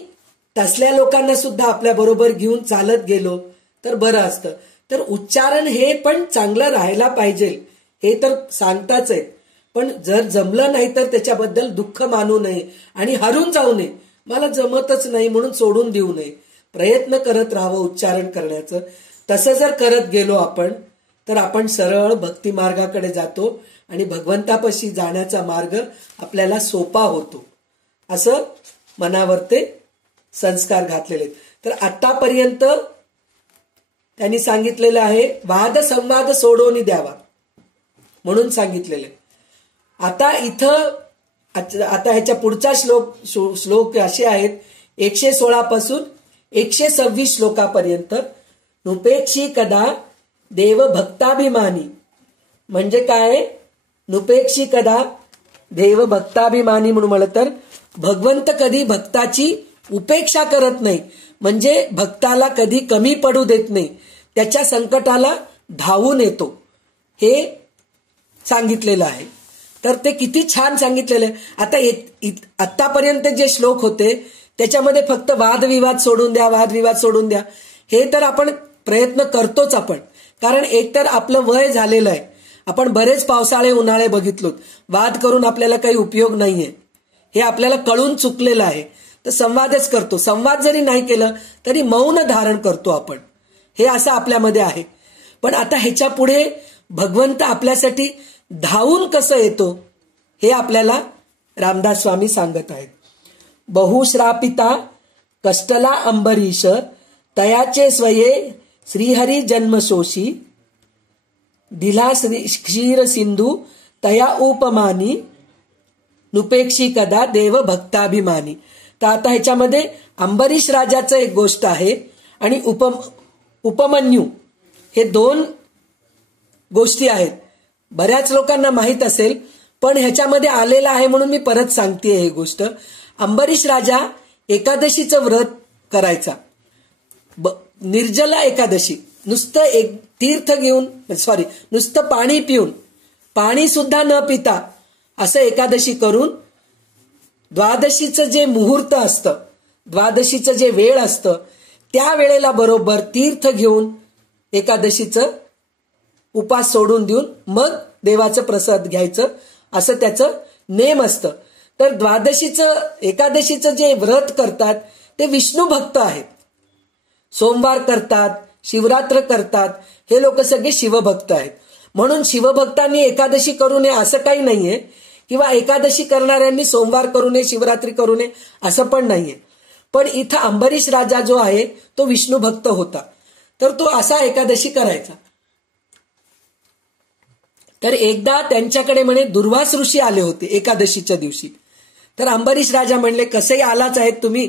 तसल्या लोकांना सुद्धा आपल्या बरोबर घेऊन चालत गेलो तर बरं असतं. तर उच्चारण हे पण चांगलं राहायला पाहिजे, हे तर सांगताच आहे. पण जर जमलं नाही तर त्याच्याबद्दल दुःख मानू नये आणि हरून जाऊ नये. मला जमतच नाही म्हणून सोडून देऊ नये, प्रयत्न करत राहावं उच्चारण करण्याचं. तसं जर करत गेलो आपण तर आपण सरळ भक्ती मार्गाकडे जातो आणि भगवंतापाशी जाण्याचा मार्ग आपल्याला सोपा होतो. असं मनावर ते संस्कार घातलेले. तर आतापर्यंत त्यांनी सांगितलेलं आहे वाद संवाद सोडवून द्यावा म्हणून सांगितलेले. आता इथं आता ह्याच्या पुढचा श्लोक असे आहेत 116 पासून 126 श्लोकापर्यंत. नुपेक्षी कदा देव भक्ताभिमानी, म्हणजे काय? नुपेक्षी कदा देव भक्ताभिमानी म्हणून म्हणलं तर भगवंत कधी भक्ताची उपेक्षा करत नाही, म्हणजे भक्ताला कधी कमी पडू देत नाही, त्याच्या संकटाला धावून येतो, हे सांगितलेलं आहे. तर ते किती छान सांगितलेलं आहे. आता आतापर्यंत जे श्लोक होते त्याच्यामध्ये फक्त वादविवाद सोडून द्या, वादविवाद सोडून द्या, हे तर आपण प्रयत्न करतोच आपण. कारण एकतर आपलं वय झालेलं आहे, आपण बरेच पावसाळे उन्हाळे बघितलोत, वाद करून आपल्याला काही उपयोग नाहीये, हे आपल्याला कळून चुकलेलं आहे. तर संवादच करतो. संवाद जरी नाही केलं तरी मौन धारण करतो आपण, हे असं आपल्यामध्ये आहे. पण आता ह्याच्या पुढे भगवंत आपल्यासाठी धावून कसं येतो हे आपल्याला रामदास स्वामी सांगत आहेत. बहुश्रापिता कष्टला अंबरीश तयाचे स्वये श्रीहरी जन्मशोषी दिला क्षीर सिंधू तया उपमानी नुपेक्षी कदा देव भक्ताभिमानी. तर आता ह्याच्यामध्ये अंबरीश राजाचं एक गोष्ट आहे आणि उपमन्यू, हे दोन गोष्टी आहेत. बऱ्याच लोकांना माहित असेल पण ह्याच्यामध्ये आलेलं आहे म्हणून मी परत सांगते ही गोष्ट. अंबरीश राजा एकादशीचं व्रत करायचा, निर्जला एकादशी, नुसतं एक तीर्थ घेऊन नुसतं पाणी पिऊन, पाणी सुद्धा न पिता असं एकादशी करून द्वादशीचं जे मुहूर्त असतं, द्वादशीचं जे वेळ असतं त्या वेळेला बरोबर तीर्थ घेऊन एकादशीचं उपास सोडून देऊन मग देवाचं प्रसाद घ्यायचं, असं त्याचं नेम असतं. तर द्वादशीचं एकादशीचं जे व्रत करतात ते विष्णू भक्त आहेत, सोमवार करतात, शिवरात्र करतात, हे लोक सगळे शिवभक्त आहेत. म्हणून शिवभक्तांनी एकादशी करू नये असं काही नाहीये, किंवा एकादशी करणाऱ्यांनी सोमवार करू नये, शिवरात्री करू नये असं पण नाहीये. पण इथं अंबरीश राजा जो आहे तो विष्णू भक्त होता, तर तो असा एकादशी करायचा. तर एकदा त्यांच्याकडे म्हणे दुर्वास ऋषी आले होते एकादशीच्या दिवशी. तर अंबरीश राजा म्हणले कसंही आलाच आहेत तुम्ही,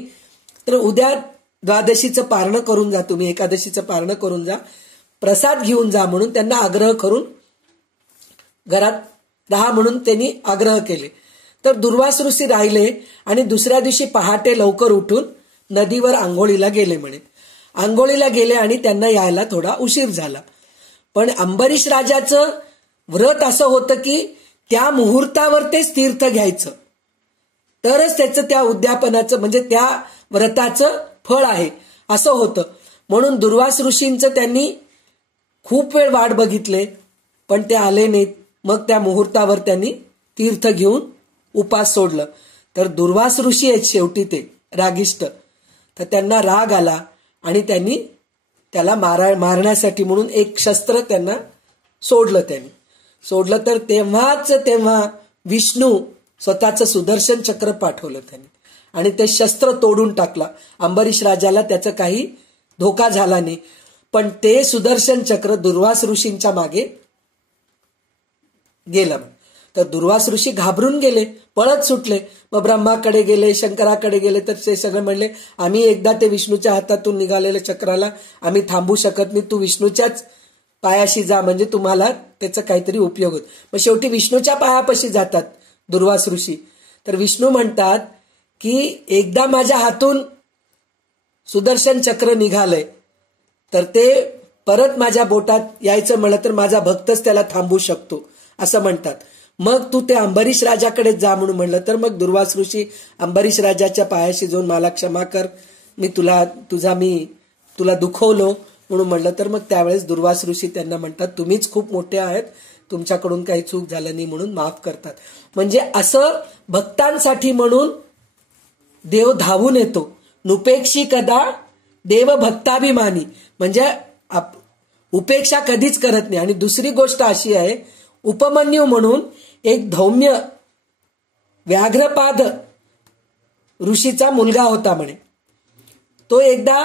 तर उद्या द्वादशीचं पारणं करून जा, तुम्ही एकादशीचं पारणं करून जा, प्रसाद घेऊन जा म्हणून त्यांना आग्रह करून घरात राहा म्हणून त्यांनी आग्रह केले. तर दुर्वास ऋषी राहिले आणि दुसऱ्या दिवशी पहाटे लवकर उठून नदीवर आंघोळीला गेले म्हणे. आंघोळीला गेले आणि त्यांना यायला थोडा उशीर झाला. पण अंबरीश राजाचं व्रत असं होतं की त्या मुहूर्तावर तेच तीर्थ घ्यायचं, तरच त्याचं त्या उद्यापनाचं म्हणजे त्या व्रताचं फळ आहे असं होतं. म्हणून दुर्वास ऋषींचं त्यांनी खूप वेळ वाट बघितले पण ते आले नाहीत. मग त्या मुहूर्तावर त्यांनी तीर्थ घेऊन उपास सोडलं. तर दुर्वास ऋषी आहेत शेवटी ते रागिष्ट. तर त्यांना राग आला आणि त्यांनी त्याला मारण्यासाठी म्हणून एक शस्त्र त्यांना सोडलं. तर तेव्हा विष्णू स्वतःचं सुदर्शन चक्र पाठवलं त्यांनी आणि ते शस्त्र तोडून टाकला. अंबरीश राजाला त्याचा काही धोका झाला नाही. पण ते सुदर्शन चक्र दुर्वास ऋषींच्या मागे गेलं. तर दुर्वास ऋषी घाबरून गेले, पळत सुटले. मग ब्रह्माकडे गेले, शंकराकडे गेले. तर ते सगळे म्हणले आम्ही एकदा ते विष्णूच्या हातातून निघालेल्या चक्राला आम्ही थांबू शकत नाही, तू विष्णूच्याच पायाशी जा, म्हणजे तुम्हाला त्याचा काहीतरी उपयोग होत. मग शेवटी विष्णूच्या पायापाशी जातात दुर्वास ऋषी. तर विष्णू म्हणतात की एकदा माझ्या हातून सुदर्शन चक्र निघालंय तर ते परत माझ्या बोटात यायचं म्हणलं तर माझा भक्तच त्याला थांबू शकतो असं म्हणतात. मग तू ते अंबरीश राजाकडे जा म्हणून म्हणलं. तर मग दुर्वास ऋषी अंबरीश राजाच्या पायाशी जाऊन मला क्षमा कर, मी तुला दुखवलो म्हणून म्हणलं. तर मग त्यावेळेस दुर्वास ऋषी त्यांना म्हणतात तुम्हीच खूप मोठे आहेत, तुमच्याकडून काही चूक झालं नाही म्हणून माफ करतात. म्हणजे असं भक्तांसाठी म्हणून देव धावून येतो. नुपेक्षी कदा देव भक्ताभिमानी, म्हणजे उपेक्षा कधीच करत नाही. आणि दुसरी गोष्ट अशी आहे, उपमन्यू म्हणून एक धौम्य व्याघ्रपाद ऋषीचा मुलगा होता म्हणे. तो एकदा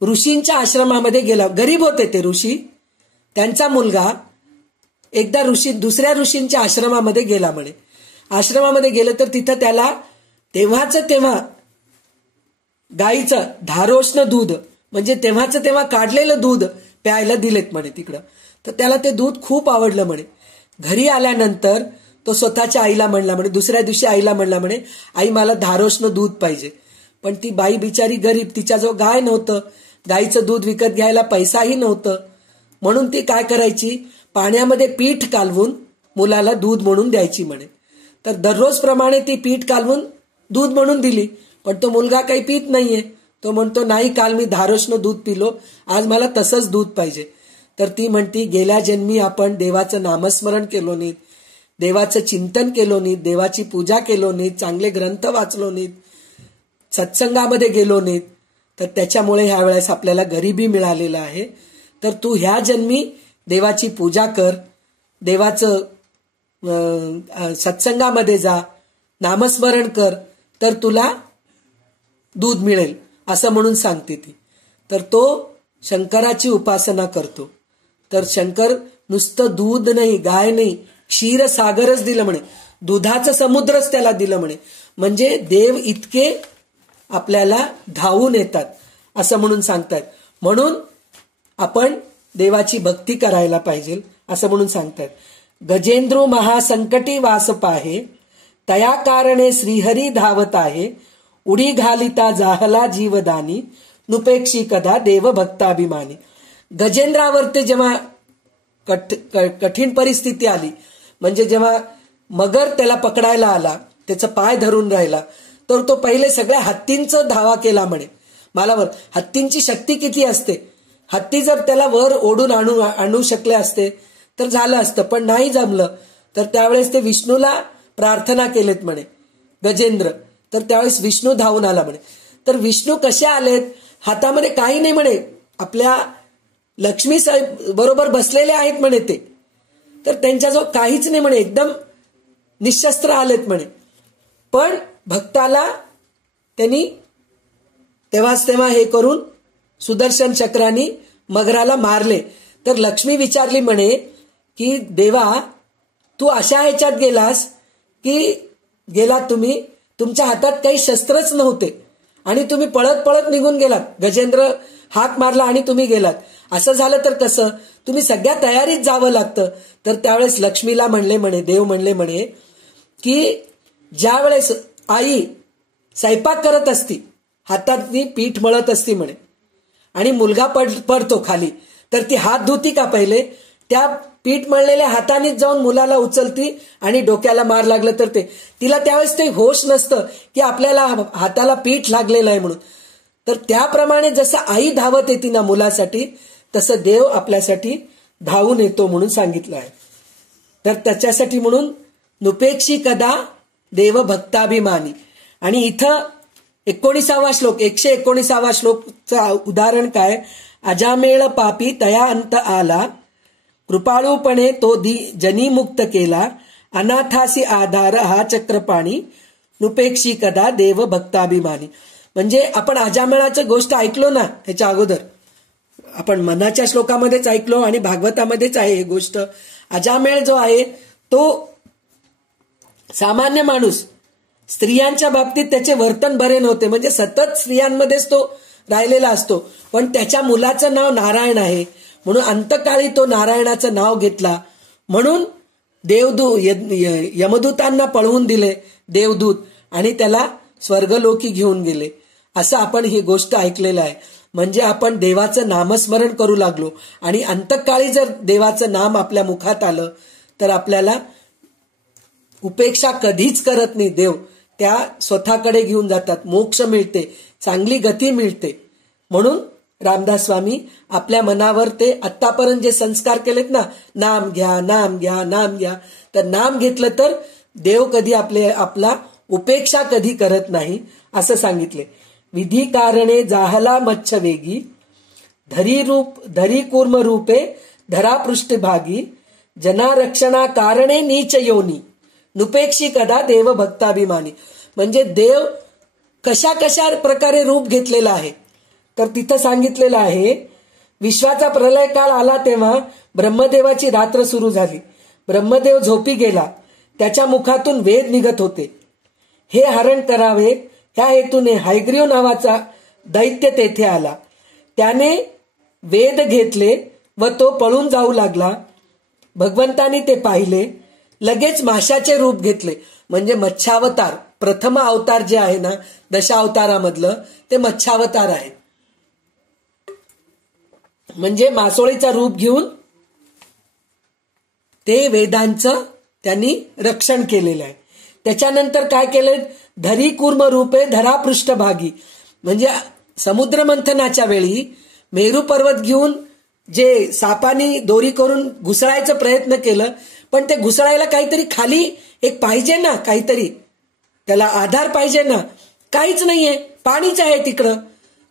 ऋषींच्या आश्रमामध्ये गेला. गरीब होते ते ऋषी. त्यांचा मुलगा एकदा दुसऱ्या ऋषींच्या आश्रमामध्ये गेला म्हणे. आश्रमामध्ये गेलं तर तिथं त्याला तेव्हा गाईचं धारोष्ण दूध, म्हणजे तेव्हा काढलेलं दूध प्यायला दिलेत म्हणे तिकडं. तर त्याला ते दूध खूप आवडलं म्हणे. घरी आल्यानंतर तो स्वतःच्या आईला म्हणला म्हणे, दुसऱ्या दिवशी आईला म्हणला म्हणे आई मला धारोष्ण दूध पाहिजे. पण ती बाई बिचारी गरीब, तिच्याजवळ गाय नव्हतं, गाईचं दूध विकत घ्यायला पैसाही नव्हतं. म्हणून ती काय करायची, पाण्यामध्ये पीठ कालवून मुलाला दूध म्हणून द्यायची म्हणे. तर दररोज प्रमाणे ती पीठ कालवून दूध म्हणून दिली. पण तो मुलगा काही पित नाहीये. तो म्हणतो नाही, काल मी धारोष्ण दूध पिलो, आज मला तसंच दूध पाहिजे. तर ती म्हणती गेल्या जन्मी आपण देवाचं नामस्मरण केलो नाहीत, देवाचं चिंतन केलो नाहीत, देवाची पूजा केलो नाहीत, चांगले ग्रंथ वाचलो नाहीत, सत्संगामध्ये गेलो नाहीत. तर त्याच्यामुळे ह्या वेळेस आपल्याला गरिबी मिळालेलं आहे. तर तू ह्या जन्मी देवाची पूजा कर, देवाचं सत्संगामध्ये जा, नामस्मरण कर, तर तुला दूध मिळेल असं म्हणून सांगते ती. तर तो शंकराची उपासना करतो. तर शंकर नुसतं दूध नाही, गाय नाही, क्षीरसागरच दिलं म्हणे, दुधाचं समुद्रच त्याला दिलं म्हणे. म्हणजे देव इतके आपल्याला धावून येतात असं म्हणून सांगतात. म्हणून आपण देवाची भक्ती करायला पाहिजे असं म्हणून सांगतात. गजेंद्रो महासंकटी वास पाहे, तया कारणे श्रीहरी धावत आहे, उडी घालिता जाहला जीवदानी, नुपेक्षी कदा देव भक्ताभिमानी. गजेंद्रावर ते जेव्हा कठीण परिस्थिती आली, म्हणजे जेव्हा मगर त्याला पकडायला आला, त्याचा पाय धरून राहिला, तर तो पहिले सगळ्या हत्तींचं धावा केला म्हणे मालावर. हत्तींची शक्ती किती असते, हत्ती जर त्याला वर ओढून आणू शकले असते तर झालं असतं, पण नाही जमलं. तर त्यावेळेस ते विष्णूला प्रार्थना केलेत म्हणे गजेंद्र. तर त्यावेळेस विष्णू धावून आला म्हणे. तर विष्णू कसे आलेत, हातामध्ये काही नाही म्हणे, आपल्या लक्ष्मी साहेब बरोबर बसलेले आहेत म्हणे ते. तर त्यांच्याजवळ काहीच नाही म्हणे, एकदम निशस्त्र आलेत म्हणे. पण भक्ताला त्यांनी तेव्हा हे करून सुदर्शन चक्राने मगराला मारले. तर लक्ष्मी विचारली म्हणे की देवा, तू अशा ह्याच्यात गेलास की तुम्ही, तुमच्या हातात काही शस्त्रच नव्हते आणि तुम्ही पळत पळत निघून गेलात, गजेंद्र हाक मारला आणि तुम्ही गेलात. असं झालं तर कसं, तुम्ही सगळ्या तयारीत जावं लागतं. तर त्यावेळेस लक्ष्मीला देव म्हणले म्हणे की ज्या वेळेस आई स्वयंपाक करत असती, हातात पीठ मळत असती म्हणे, आणि मुलगा पडतो खाली, तर ती हात धुती का पहिले, त्या पीठ मळलेल्या हातानेच जाऊन मुलाला उचलती आणि डोक्याला मार लागलं तर तिला त्यावेळेस ते होश नसतं की आपल्याला हाताला पीठ लागलेलं आहे म्हणून. तर त्याप्रमाणे जसं आई धावत येते ना मुलासाठी, तसं देव आपल्यासाठी धावून येतो म्हणून सांगितलं आहे. तर त्याच्यासाठी म्हणून नुपेक्षी कदा देव भक्ताभिमानी. आणि इथं 19वा श्लोक 119वा श्लोकचं उदाहरण काय, अजामेळ पापी तया अंत आला, कृपाळूपणे तो जनी मुक्त केला, अनाथासी आधार हा चक्रपाणी, नुपेक्षी कदा देव भक्ताभिमानी. म्हणजे आपण अजामेळाचं गोष्ट ऐकलो ना ह्याच्या अगोदर, आपण मनाच्या श्लोकामध्येच ऐकलो आणि भागवतामध्येच आहे ही गोष्ट. अजामेळ जो आहे तो सामान्य माणूस, स्त्रियांच्या बाबतीत त्याचे वर्तन बरे नव्हते, म्हणजे सतत स्त्रियांमध्येच तो राहिलेला असतो. पण त्याच्या मुलाचं नाव नारायण आहे म्हणून अंतकाळी तो नारायणाचं नाव घेतला, म्हणून यमदूतांना पळवून दिले देवदूत आणि त्याला स्वर्गलोकी घेऊन गेले. असं आपण ही गोष्ट ऐकलेलं आहे. म्हणजे आपण देवाचं नामस्मरण करू लागलो आणि अंतकाळी जर देवाचं नाम आपल्या मुखात आलं तर आपल्याला उपेक्षा कधीच करत नाही देव, त्या स्वतःकडे घेऊन जातात, मोक्ष मिळते, चांगली गती मिळते. म्हणून रामदास स्वामी आपल्या मनावर ते आत्तापर्यंत जे संस्कार केलेत ना, नाम घ्या नाम घ्या नाम घ्या, तर नाम घेतलं तर देव कधी आपला उपेक्षा कधी करत नाही असं सांगितले. विधी कारणे जाहला मच्छ वेगी, धरी कूर्म रूपे धरा पृष्ठभागी, जनारक्षणा कारणे नीच योनी, नुपेक्षी कदा देव भक्ताभिमानी. म्हणजे देव कशा कशा प्रकारे रूप घेतलेला आहे तर तिथं सांगितलेलं आहे, विश्वाचा प्रलय काळ आला तेव्हा ब्रह्मदेवाची रात्र सुरू झाली. ब्रह्मदेव झोपी गेला, त्याच्या मुखातून वेद निघत होते. हे हरण करावे ह्या हेतूने हैग्रीव नावाचा दैत्य तेथे आला. त्याने वेद घेतले व तो पळून जाऊ लागला. भगवंतानी ते पाहिले, लगेच माशाचे रूप घेतले. म्हणजे मच्छावतार, प्रथम अवतार जे आहे ना दशावतारामधलं ते मच्छावतार आहे. म्हणजे मासोळीचा रूप घेऊन ते वेदांचं त्यांनी रक्षण केलेलं आहे. त्याच्यानंतर काय केलं, धरी कूर्म रूपे धरा पृष्ठभागी. म्हणजे समुद्र मंथनाच्या वेळी मेरू पर्वत घेऊन जे सापानी दोरी करून घुसळायचा प्रयत्न केलं, पण ते घुसळायला काहीतरी खाली एक पाहिजे ना, काहीतरी त्याला आधार पाहिजे ना, काहीच नाहीये, पाणीच आहे तिकडं.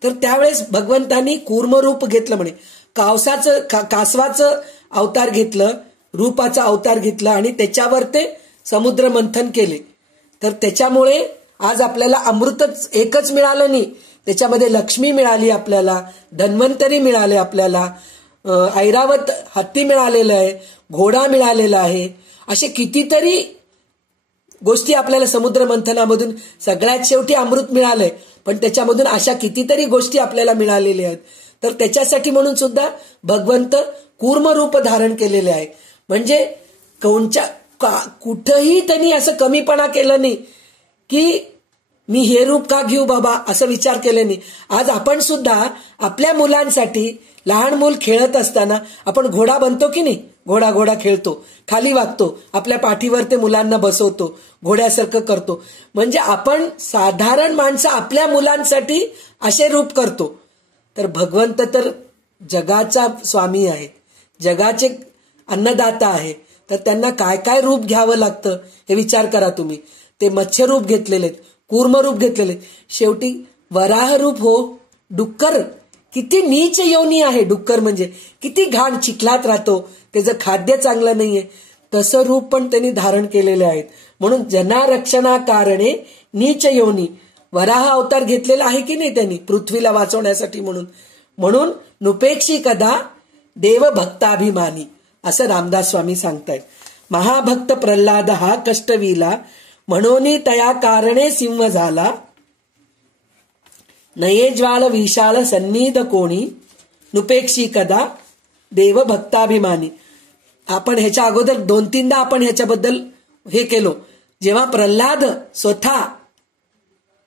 तर त्यावेळेस भगवंतांनी कूर्मरूप घेतलं, म्हणे कासवाचं अवतार घेतलं, रूपाचा अवतार घेतला आणि त्याच्यावर ते समुद्र मंथन केले. तर त्याच्यामुळे आज आपल्याला अमृतच एकच मिळालं नाही, त्याच्यामध्ये लक्ष्मी मिळाली, आपल्याला धन्वंतरी मिळाले, आपल्याला ऐरावत हत्ती मिळालेलं आहे, घोडा मिळालेला आहे, असे कितीतरी गोष्टी आपल्याला समुद्र मंथनामधून, सगळ्यात शेवटी अमृत मिळालंय, पण त्याच्यामधून अशा कितीतरी गोष्टी आपल्याला मिळालेल्या आहेत. तर त्याच्यासाठी म्हणून सुद्धा भगवंत कूर्म रूप धारण केलेले आहे. म्हणजे कुठंही त्यांनी असं कमीपणा केलं नाही की मी हे रूप का घेऊ बाबा, असं विचार केले नाही. आज आपण सुद्धा आपल्या मुलांसाठी, लहान मूल खेळत असताना आपण घोडा बनतो की नाही, घोडा खेळतो, खाली वागतो, आपल्या पाठीवर ते मुलांना बसवतो, घोड्यासारखं करतो. म्हणजे आपण साधारण माणसं आपल्या मुलांसाठी असे रूप करतो. तर भगवंत तर जगाचा स्वामी आहे, जगाचे अन्नदाता आहे, तर त्यांना काय काय रूप घ्यावं लागतं हे विचार करा तुम्ही. ते मत्स्य रूप घेतलेले, कूर्म रूप घेतलेले, शेवटी वराह रूप हो, डुक्कर किती नीच योनी आहे. डुक्कर म्हणजे किती घाण चिखलात राहतो, त्याचं खाद्य चांगलं नाहीये, तसं रूप पण त्यांनी धारण केलेले आहेत. म्हणून जनारक्षणा कारणे नीच योनी, वराह अवतार घेतलेला आहे की नाही त्यांनी, पृथ्वीला वाचवण्यासाठी. म्हणून नुपेक्षी कदा देव भक्ताभिमानी, असं रामदास स्वामी सांगतायत. महाभक्त प्रल्हाद हा कष्टविला, म्हणून तया कारणे सिंह झाला, नये ज्वाळ विशाळ सन्निध कोणी, नुपेक्षी कदा देव भक्ताभिमानी. आपण ह्याच्या अगोदर 2-3दा आपण ह्याच्याबद्दल हे केलो. जेव्हा प्रल्हाद स्वतः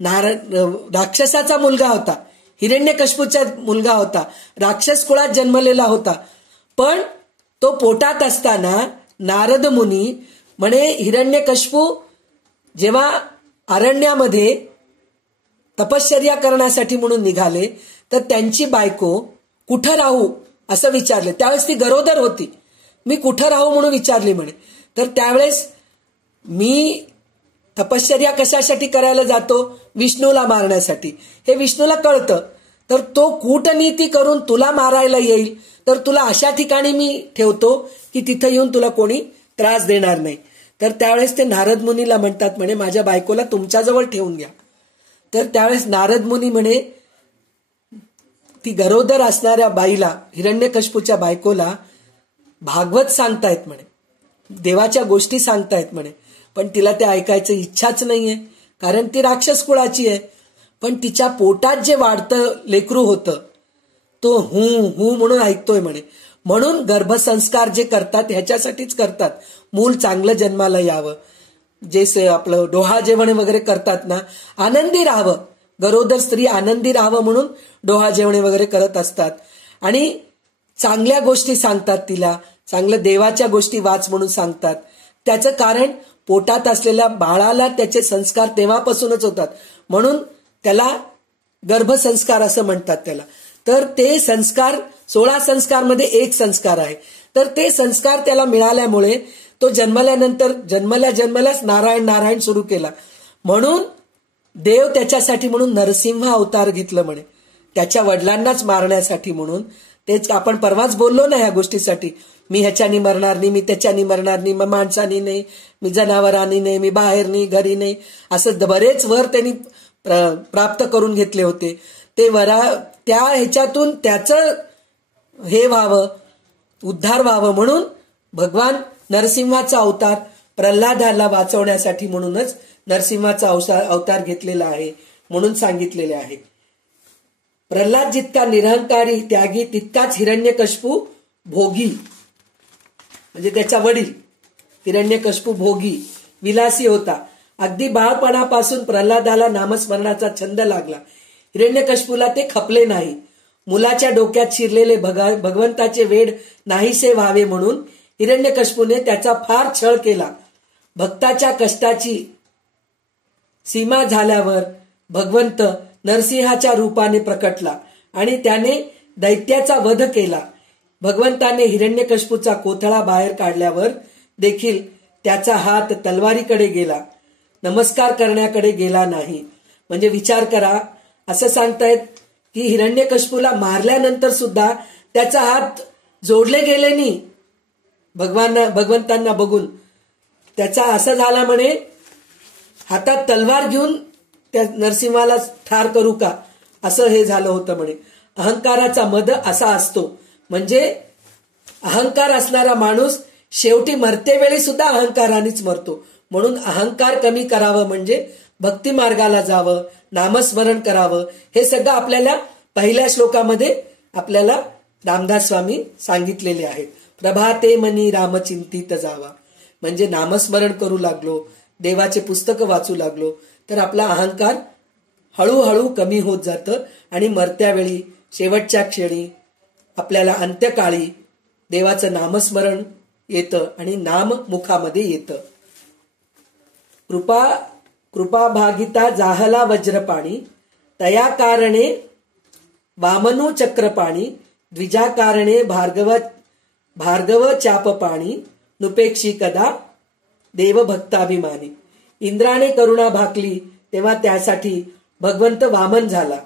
राक्षसाचा मुलगा होता, हिरण्यकश्यपूचा मुलगा होता, राक्षस कुळात जन्मलेला होता, पण तो पोटात असताना नारद मुनी म्हणे हिरण्यकश्यपू जेव्हा अरण्यामध्ये तपश्चर्या करण्यासाठी म्हणून निघाले, तर त्यांची बायको कुठं राहू असं विचारले. त्यावेळेस ती गरोदर होती. मी कुठं राहू म्हणून विचारली म्हणे. तर त्यावेळेस मी तपश्चर्या कशासाठी करायला जातो? विष्णूला मारण्यासाठी. हे विष्णूला कळतं. तर तो कूटनीती करून तुला मारायला येईल, तर तुला अशा ठिकाणी मी ठेवतो की तिथं येऊन तुला कोणी त्रास देणार नाही. तर त्यावेळेस ते नारद मुनीला म्हणतात म्हणे माझ्या बायकोला तुमच्याजवळ ठेवून घ्या. तर त्यावेळेस नारद मुनी म्हणे ती गरोदर असणाऱ्या बाईला, हिरण्यकशिपूच्या बायकोला भागवत सांगतायत म्हणे, देवाच्या गोष्टी सांगतायत म्हणे, पण तिला ते ऐकायचं इच्छाच नाहीये, कारण ती राक्षस कुळाची आहे. पण तिच्या पोटात जे वाढतं लेकरू होतं तो हू म्हणून ऐकतोय म्हणे. म्हणून गर्भसंस्कार जे करतात ह्याच्यासाठीच करतात, मूल चांगलं जन्माला यावं. जे आपलं डोहा जेवण वगैरे करतात ना, आनंदी राहावं, गरोदर स्त्री आनंदी राहावं म्हणून डोहा जेवणे वगैरे करत असतात. आणि चांगल्या गोष्टी सांगतात तिला, चांगल्या देवाच्या गोष्टी वाच म्हणून सांगतात. त्याचं कारण पोटात असलेल्या बाळाला त्याचे संस्कार तेव्हापासूनच होतात, म्हणून त्याला गर्भसंस्कार असं म्हणतात त्याला. तर ते संस्कार 16 संस्कारमध्ये एक संस्कार आहे. तर ते संस्कार त्याला मिळाल्यामुळे तो जन्मल्यानंतर जन्मल्याच नारायण नारायण सुरू केला. म्हणून देव त्याच्यासाठी म्हणून नरसिंह अवतार घेतलं म्हणे, त्याच्या वडिलांनाच मारण्यासाठी म्हणून. तेच आपण परवाच बोललो ना ह्या गोष्टीसाठी, मी ह्याच्यानी मरणार नाही, मी त्याच्यानी मरणार नाही, मग माणसानी नाही, मी जनावरांनी नाही, मी बाहेर नाही, घरी नाही, असं बरेच वर त्यांनी प्राप्त करून घेतले होते. ते त्या ह्याच्यातून त्याचं हे व्हावं, उद्धार व्हावं म्हणून भगवान नरसिंहाचा अवतार प्रल्हादाला वाचवण्यासाठी म्हणूनच नरसिंहाचा अवतार घेतलेला आहे म्हणून सांगितलेले आहे. प्रल्हाद जितका निरहंकारी त्यागी तितकाच हिरण्यकशिपू भोगी, म्हणजे त्याचा वडील हिरण्यकशिपू भोगी विलासी होता. अगदी बाळपणापासून प्रल्हादाला नामस्मरणाचा छंद लागला. हिरण्यकशिपूला ते खपले नाही. मुलाच्या डोक्यात शिरलेले भगवंताचे वेड नाहीसे व्हावे म्हणून हिरण्यकशिपूने त्याचा फार छळ केला. भक्ताच्या कष्टाची सीमा झाल्यावर भगवंत नरसिंहाच्या रूपाने प्रकटला आणि त्याने दैत्याचा वध केला. भगवंताने हिरण्यकशिपूचा कोथळा बाहेर काढल्यावर देखील त्याचा हात तलवारीकडे गेला, नमस्कार करण्याकडे गेला नाही. म्हणजे विचार करा, असं सांगतायत की हिरण्यकशिपूला मारल्यानंतर सुद्धा त्याचा हात जोडले गेले नाही भगवंतांना बघून. त्याचा असं झाला म्हणे, हातात तलवार घेऊन त्या नरसिंहाला ठार करू का, असं हे झालं होतं म्हणे. अहंकाराचा मद असा असतो, म्हणजे अहंकार असणारा माणूस शेवटी मरतेवेळी सुद्धा अहंकारानेच मरतो. म्हणून अहंकार कमी करावं म्हणजे भक्ती मार्गाला जावं, नामस्मरण करावं. हे सगळं आपल्याला पहिल्या श्लोकामध्ये आपल्याला रामदास स्वामी सांगितलेले आहेत. प्रभाते मनी रामचिंतित जावा, म्हणजे नामस्मरण करू लागलो, देवाचे पुस्तक वाचू लागलो, तर आपला अहंकार हळूहळू कमी होत जातं आणि मरत्या वेळी शेवटच्या क्षणी आपल्याला अंत्यकाळी देवाचं नामस्मरण येतं आणि नाम मुखामध्ये येतं. कृपा भागिता जाहला वज्रपाणी, तया कारणे वामनो चक्रपाणी, द्विजा कारणे भार्गव चापपाणी, नुपेक्षी कदा देव भक्ताभिमानी. इंद्राने करुणा भाकली तेव्हा त्यासाठी भगवंत वामन झाला.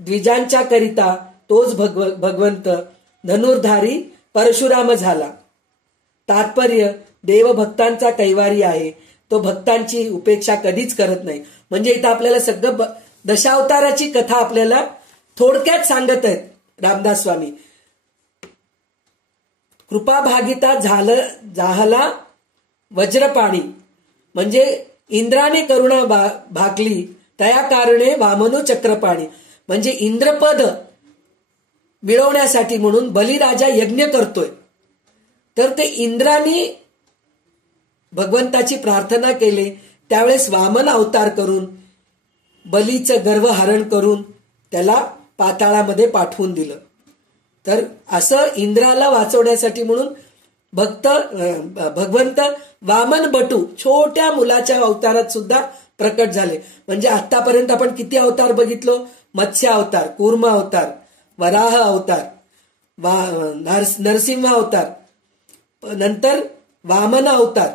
द्विजांच्या करिता तोच भगवंत धनुर्धारी परशुराम झाला. तात्पर्य, देव भक्तांचा कैवारी आहे, तो भक्तांची उपेक्षा कधीच करत नाही. म्हणजे इथं आपल्याला सगळं दशावताराची कथा आपल्याला थोडक्यात सांगत आहेत रामदास स्वामी. कृपा भागिता जाहला वज्रपाणी, म्हणजे इंद्राने करुणा भाकली तया कारणे वामनो चक्रपाणी, म्हणजे इंद्रपद मिळवण्यासाठी म्हणून बलिराजा यज्ञ करतोय. तर ते इंद्राने भगवंताची प्रार्थना केली, त्यावेळेस वामन अवतार करून बलीचं गर्व हरण करून त्याला पाताळामध्ये पाठवून दिलं. तर असं इंद्राला वाचवण्यासाठी म्हणून भगवंत वामन बटू छोट्या मुलाच्या अवतारात सुद्धा प्रकट झाले. म्हणजे आतापर्यंत आपण किती अवतार बघितलो? मत्स्य अवतार, कूर्म अवतार, वराह अवतार, नरसिंह अवतार, नंतर वामन अवतार,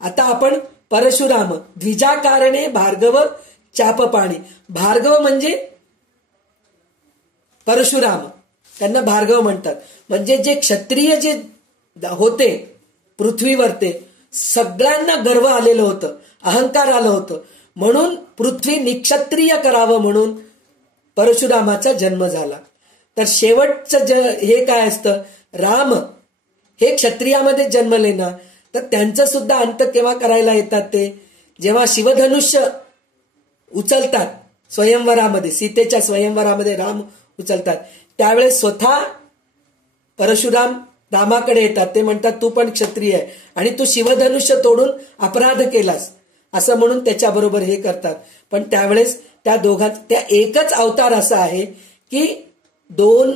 आता आपण परशुराम, द्विजाकारणे भार्गव चापपाणी. भार्गव म्हणजे परशुराम, त्यांना भार्गव म्हणतात. म्हणजे जे क्षत्रिय जे होते पृथ्वीवर, ते सगळ्यांना गर्व आलेलं होतं, अहंकार आलं होतं, म्हणून पृथ्वी निक्षत्रिय करावं म्हणून परशुरामाचा जन्म झाला. तर शेवटचं हे काय असतं, राम हे क्षत्रियामध्ये जन्मले ना, तर त्यांचं सुद्धा अंत केव्हा करायला येतात, ते जेव्हा शिवधनुष्य उचलतात स्वयंवरामध्ये, सीतेच्या स्वयंवरामध्ये राम उचलतात, त्यावेळेस स्वतः परशुराम रामाकडे येतात. ते म्हणतात तू पण क्षत्रिय आहे आणि तू शिवधनुष्य तोडून अपराध केलास, असं म्हणून त्याच्याबरोबर हे करतात. पण त्यावेळेस त्या एकच अवतार असा आहे की 2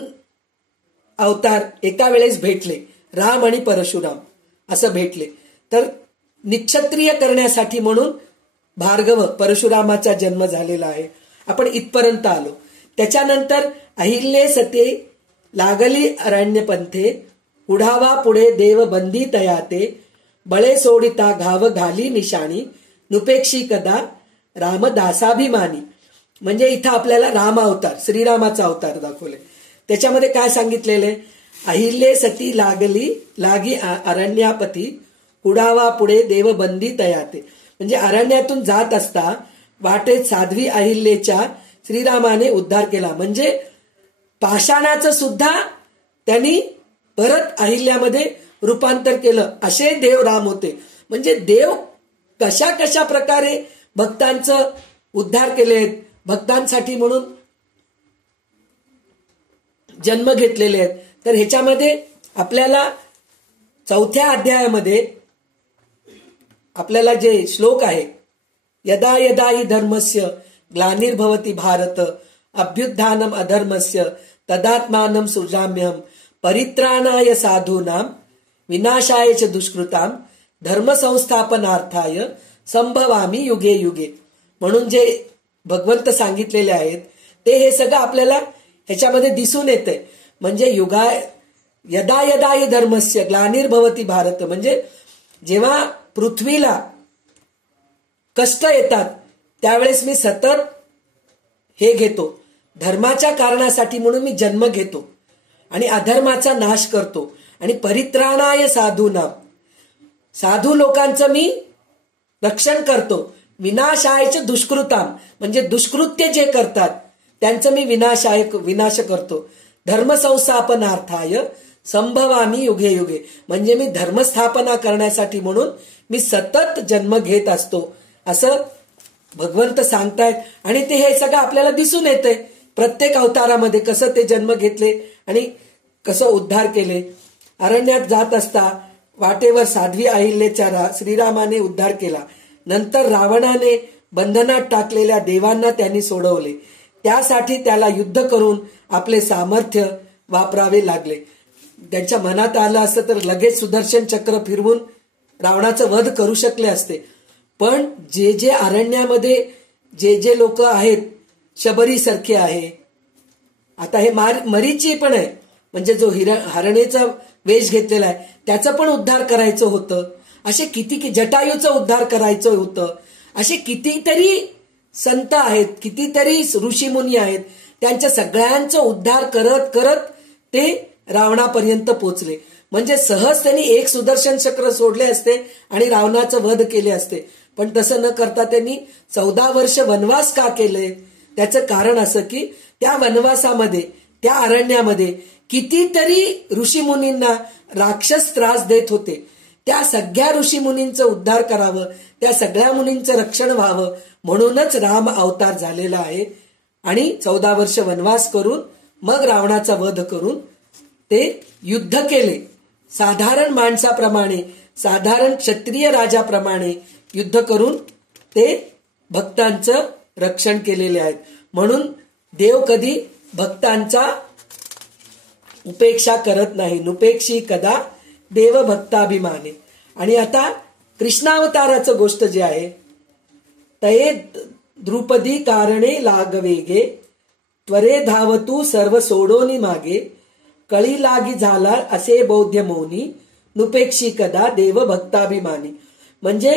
अवतार एका वेळेस भेटले, राम आणि परशुराम असं भेटले. तर निक्षत्रिय करण्यासाठी म्हणून भार्गव परशुरामाचा जन्म झालेला आहे. आपण इथपर्यंत आलो. त्याच्यानंतर अहिल्ये सते लागली अरण्यपंथे, उढावा पुढे देव बंदी तयाते, बळे सोडिता घाव घाली निशाणी, नुपेक्षी कदा रामदासाभिमानी. म्हणजे इथं आपल्याला राम अवतार, श्रीरामाचा अवतार दाखवले. त्याच्यामध्ये काय सांगितलेले, अहिल्ये सती लागी अरण्यापती, उडावा पुढे देव बंदी तयाते. म्हणजे अरण्यातून जात असता वाटेत साध्वी अहिल्येच्या श्रीरामाने उद्धार केला. म्हणजे पाषाणाचं सुद्धा त्यांनी परत अहिल्यामध्ये रूपांतर केलं. असे देव राम होते. म्हणजे देव कशा कशा प्रकारे भक्तांचं उद्धार केले, भक्तांसाठी म्हणून जन्म घेतलेले आहेत. तर ह्याच्यामध्ये आपल्याला 4थ्या अध्यायामध्ये आपल्याला जे श्लोक आहे, यदा यदा हि धर्मस्य ग्लानिर्भवति भारत, अभ्युत्थानम अधर्मस्य तदात्मानं सृजाम्यहं, परित्राणाय साधूनां विनाशाय च दुष्कृतां, धर्मसंस्थापनार्थाय संभवामी युगे युगे. म्हणून जे भगवंत सांगितलेले आहेत ते हे सगळं आपल्याला ह्याच्यामध्ये दिसून येते. म्हणजे यदा यदा हि धर्मस्य ग्लानिर्भवति भारत, म्हणजे जेव्हा पृथ्वीला कष्ट येतात त्यावेळेस मी सतत हे घेतो, धर्माच्या कारणासाठी म्हणून मी जन्म घेतो आणि अधर्माचा नाश करतो. आणि परित्राणाय साधूनां, साधू लोकांचं मी रक्षण करतो. विनाशायच दुष्कृतां, म्हणजे दुष्कृत्य जे करतात त्यांचं मी विनाश करतो. धर्मसंस्थापनार्थाय संभवामी युगे युगे, म्हणजे मी धर्मस्थापना करण्यासाठी म्हणून मी सतत जन्म घेत असतो, असं भगवंत सांगतायत. आणि ते हे सगळं आपल्याला दिसून येते प्रत्येक अवतारामध्ये, कसं ते जन्म घेतले आणि कसं उद्धार केले. अरण्यात जात असता वाटेवर साध्वी अहिल्याचा श्रीरामाने उद्धार केला. नंतर रावणाने बंधनात टाकलेल्या देवांना त्यांनी सोडवले. त्यासाठी त्याला युद्ध करून आपले सामर्थ्य वापरावे लागले. त्यांच्या मनात आलं असतं तर लगेच सुदर्शन चक्र फिरवून रावणाचा वध करू शकले असते. पण जे जे अरण्यामध्ये जे लोक आहेत, शबरी सारखे आहे, आता हे मरीची पण आहे, म्हणजे जो हरणेचा वेश घेतलेला आहे त्याचा पण उद्धार करायचं होतं. असे किती जटायूचा उद्धार करायचं होतं. असे कितीतरी संत आहेत, कितीतरी ऋषीमुनी आहेत, त्यांच्या सगळ्यांचा उद्धार करत करत ते रावणापर्यंत पोचले. म्हणजे सहज त्यांनी एक सुदर्शन चक्र सोडले असते आणि रावणाचं वध केले असते. पण तसं न करता त्यांनी 14 वर्ष वनवास का केले, त्याचं कारण असं की त्या वनवासामध्ये, त्या अरण्यामध्ये कितीतरी ऋषीमुनींना राक्षस त्रास देत होते. त्या सगळ्या ऋषीमुनींचं उद्धार करावं, त्या सगळ्या मुनींचं रक्षण व्हावं म्हणूनच राम अवतार झालेला आहे. आणि 14 वर्ष वनवास करून मग रावणाचा वध करून ते युद्ध केले. साधारण माणसाप्रमाणे, साधारण क्षत्रिय राजाप्रमाणे युद्ध करून ते भक्तांचं रक्षण केलेले आहेत. म्हणून देव कधी भक्तांचा उपेक्षा करत नाही. नुपेक्षी कदा देव भक्ताभिमाने. आणि आता कृष्णावताराचं गोष्ट जे आहे, तये द्रुपदी कारणे लागवेगे, त्वरे धावतू सर्व सोडोनी मागे, कळी लागी झाला असे बौद्ध मौनी नुपेक्षी कदा देव भक्ताभिमानी. म्हणजे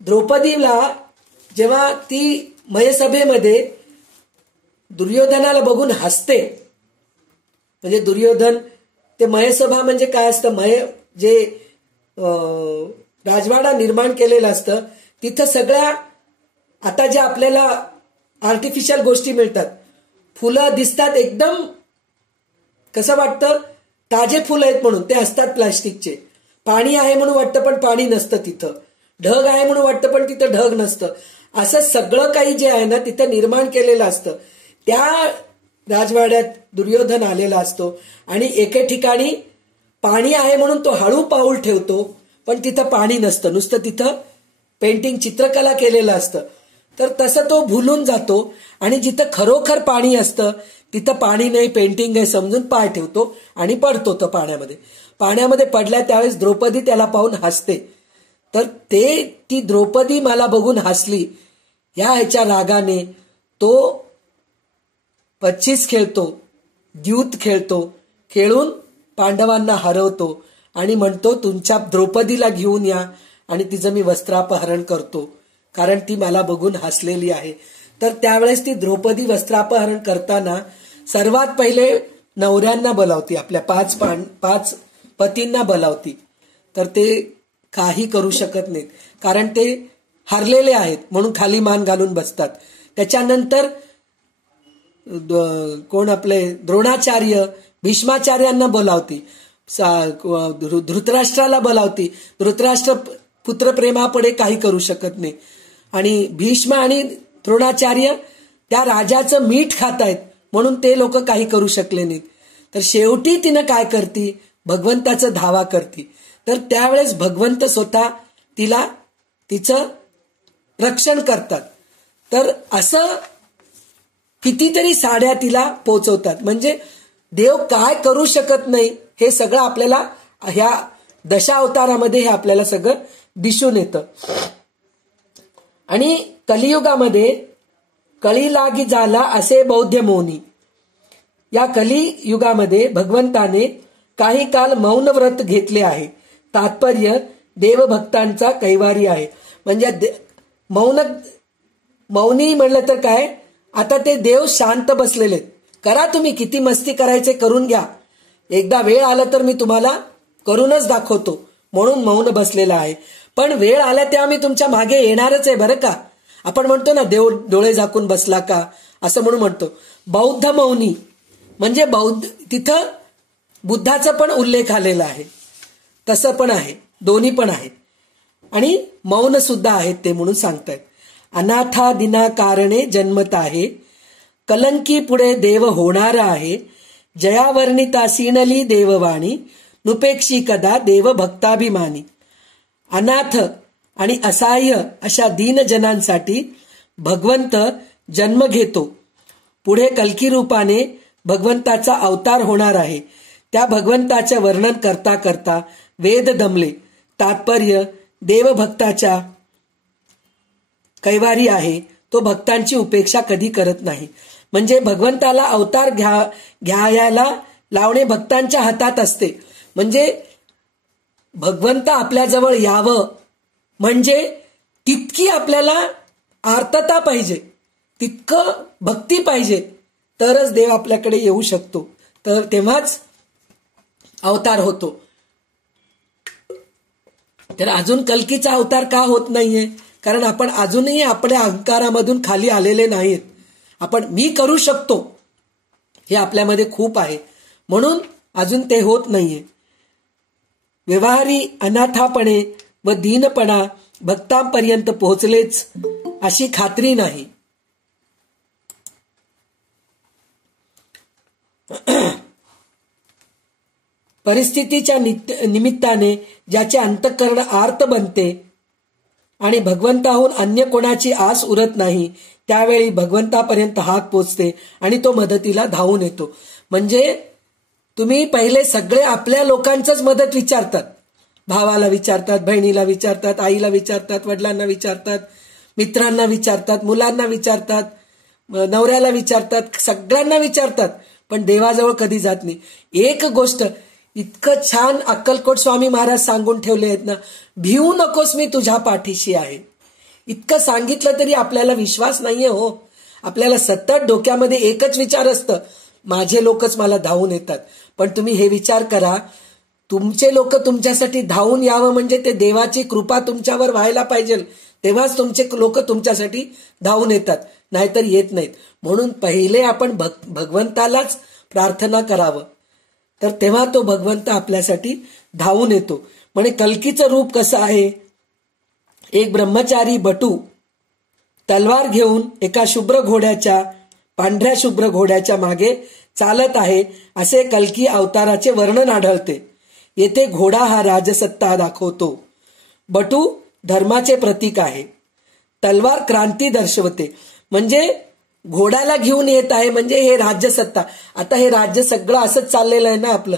द्रौपदीला जेव्हा ती मयसभेमध्ये दुर्योधनाला बघून हसते, म्हणजे दुर्योधन ते मयसभा म्हणजे काय असतं, जे राजवाडा निर्माण केलेलं असतं तिथं सगळ्या आता ज्या आपल्याला आर्टिफिशियल गोष्टी मिळतात, फुलं दिसतात एकदम कसं वाटतं ताजे फुलं आहेत म्हणून ते असतात प्लास्टिकचे, पाणी आहे म्हणून वाटतं पण पाणी नसतं तिथं, ढग आहे म्हणून वाटतं पण तिथं ढग नसतं, असं सगळं काही जे आहे ना तिथं निर्माण केलेलं असतं. त्या राजवाड्यात दुर्योधन आलेला असतो आणि एके ठिकाणी पाणी आहे म्हणून तो हळू पाऊल ठेवतो पण तिथं पाणी नसतं, नुसतं तिथं पेंटिंग चित्रकला केलेलं असतं. तर तसं तो भुलून जातो आणि जिथं खरोखर पाणी असतं तिथं पाणी नाही पेंटिंग आहे समजून पाय ठेवतो आणि पडतो तो पाण्यामध्ये पडल्या त्यावेळेस द्रौपदी त्याला पाहून हसते. तर ती द्रौपदी मला बघून हसली ह्याच्या रागाने तो 25 खेळतो, द्यूत खेळतो, खेळून पांडवांना हरवतो आणि म्हणतो तुमच्या द्रौपदीला घेऊन या आणि तिचं मी वस्त्रापहरण करतो कारण ती मला बघून हसलेली आहे. तर त्यावेळेस ती द्रौपदी वस्त्रापहरण करताना सर्वात पहिले नवऱ्यांना बोलावती, आपल्या 5 पतींना बोलावती. तर ते काही करू शकत नाहीत कारण ते हरलेले आहेत म्हणून खाली मान घालून बसतात. त्याच्यानंतर कोण आपले द्रोणाचार्य भीष्माचार्यांना बोलावती, धृतराष्ट्राला बोलावती. धृतराष्ट्र पुत्रप्रेमापुढे काही करू शकत नाही आणि भीष्म आणि द्रोणाचार्य त्या राजाचं मीठ खातायत म्हणून ते लोक काही करू शकले नाहीत. तर शेवटी तिनं काय करती, भगवंताचं धावा करती. तर त्यावेळेस भगवंत स्वतः तिचं रक्षण करतात. तर असं कितीतरी साड्या तिला पोचवतात. म्हणजे देव काय करू शकत नाही हे सगळं आपल्याला ह्या दशावतारामध्ये हे आपल्याला सगळं दिसून येतं. आणि कलियुगामध्ये कळी लागी झाला असे बौद्ध मौनी, या कलियुगामध्ये भगवंताने काही काल मौन व्रत घेतले आहे. तात्पर्य देवभक्तांचा कैवारी आहे. म्हणजे मौनी म्हणलं तर काय, आता ते देव शांत बसलेले, करा तुम्ही किती मस्ती करायचे करून घ्या, एकदा वेळ आला तर मी तुम्हाला करूनच दाखवतो म्हणून मौन बसलेला आहे. पण वेळ आला तेव्हा मी तुमच्या मागे येणारच आहे बरं का. आपण म्हणतो ना देव डोळे झाकून बसला का, असं म्हणून म्हणतो. बौद्ध मौनी म्हणजे तिथं बुद्धाचा पण उल्लेख आलेला आहे, तसं पण आहे, दोन्ही पण आहे. आणि मौन सुद्धा आहेत ते म्हणून सांगतायत. अनाथा दिना कारणे जन्मत आहे, कलंकी पुढे देव होणार आहे, जयावर्णिता सीनली देववाणी, नुपेक्षी कदा देव भक्ताभिमानी. अनाथ आणि असहाय्य अशा दीनजनांसाठी भगवंत जन्म घेतो. पुढे कल्की रूपाने भगवंताचा अवतार होणार आहे. त्या भगवंताचे वर्णन करता करता वेद दमले. तात्पर्य देवभक्ताच्या कैवारी आहे, तो भक्तांची उपेक्षा कधी करत नाही. म्हणजे भगवंताला अवतार घ्यायला लावणे भक्तांच्या हातात असते. म्हणजे भगवंत आपल्याजवळ यावं म्हणजे तितकी आपल्याला आर्तता पाहिजे, तितकं भक्ती पाहिजे, तरच देव आपल्याकडे येऊ शकतो. तर तेव्हाच अवतार होतो. तर अजून कल्कीचा अवतार का होत नाहीये, कारण आपण अजूनही आपल्या अहंकारामधून खाली आलेले नाहीत. आपण मी करू शकतो हे आपल्यामध्ये खूप आहे म्हणून अजून ते होत नाहीये. व्यवहारी अनाथापणे व दीनपणा भक्तांपर्यंत पोहोचलेच अशी खात्री नाही. परिस्थितीच्या निमित्ताने ज्याचे अंतःकरण आर्त बनते आणि भगवंताहून अन्य कोणाची आस उरत नाही, त्यावेळी भगवंतापर्यंत हाक पोचते आणि तो मदतीला धावून येतो. म्हणजे तुम्ही पहिले सगळे आपल्या लोकांचंच मदत विचारतात, भावाला विचारतात, बहिणीला विचारतात, आईला विचारतात, वडिलांना विचारतात, मित्रांना विचारतात, मुलांना विचारतात, नवऱ्याला विचारतात, सगळ्यांना विचारतात. पण देवाजवळ कधी जात नाही. एक गोष्ट इतकं छान अक्कलकोट स्वामी महाराज सांगून ठेवले आहेत ना, भिवू नकोस मी तुझ्या पाठीशी आहे. इतकं सांगितलं तरी आपल्याला विश्वास नाहीये हो. आपल्याला सतत डोक्यामध्ये एकच विचार असतं, माझे लोकच मला धावून येतात. पण तुम्ही हे विचार करा, तुमचे लोक तुमच्यासाठी धावून यावं म्हणजे ते देवाची कृपा तुमच्यावर व्हायला पाहिजे, तेव्हाच तुमचे लोक तुमच्यासाठी धावून येतात, नाहीतर येत नाहीत. म्हणून पहिले आपण भगवंतालाच प्रार्थना करावं, तर तेव्हा तो भगवंत आपल्यासाठी धावून येतो. म्हणजे कल्कीचं रूप कसं आहे, एक ब्रह्मचारी बटू तलवार घेऊन एका पांढऱ्या शुभ्र घोड्याच्या मागे चालत आहे, असे कल्की अवताराचे वर्णन आढळते. येथे घोडा हा राजसत्ता दाखवतो, बटू धर्माचे प्रतीक आहे, तलवार क्रांती दर्शवते. म्हणजे घोड्याला घेऊन येत आहे म्हणजे हे राज्यसत्ता. आता हे राज्य सगळं असंच चाललेलं आहे ना, आपलं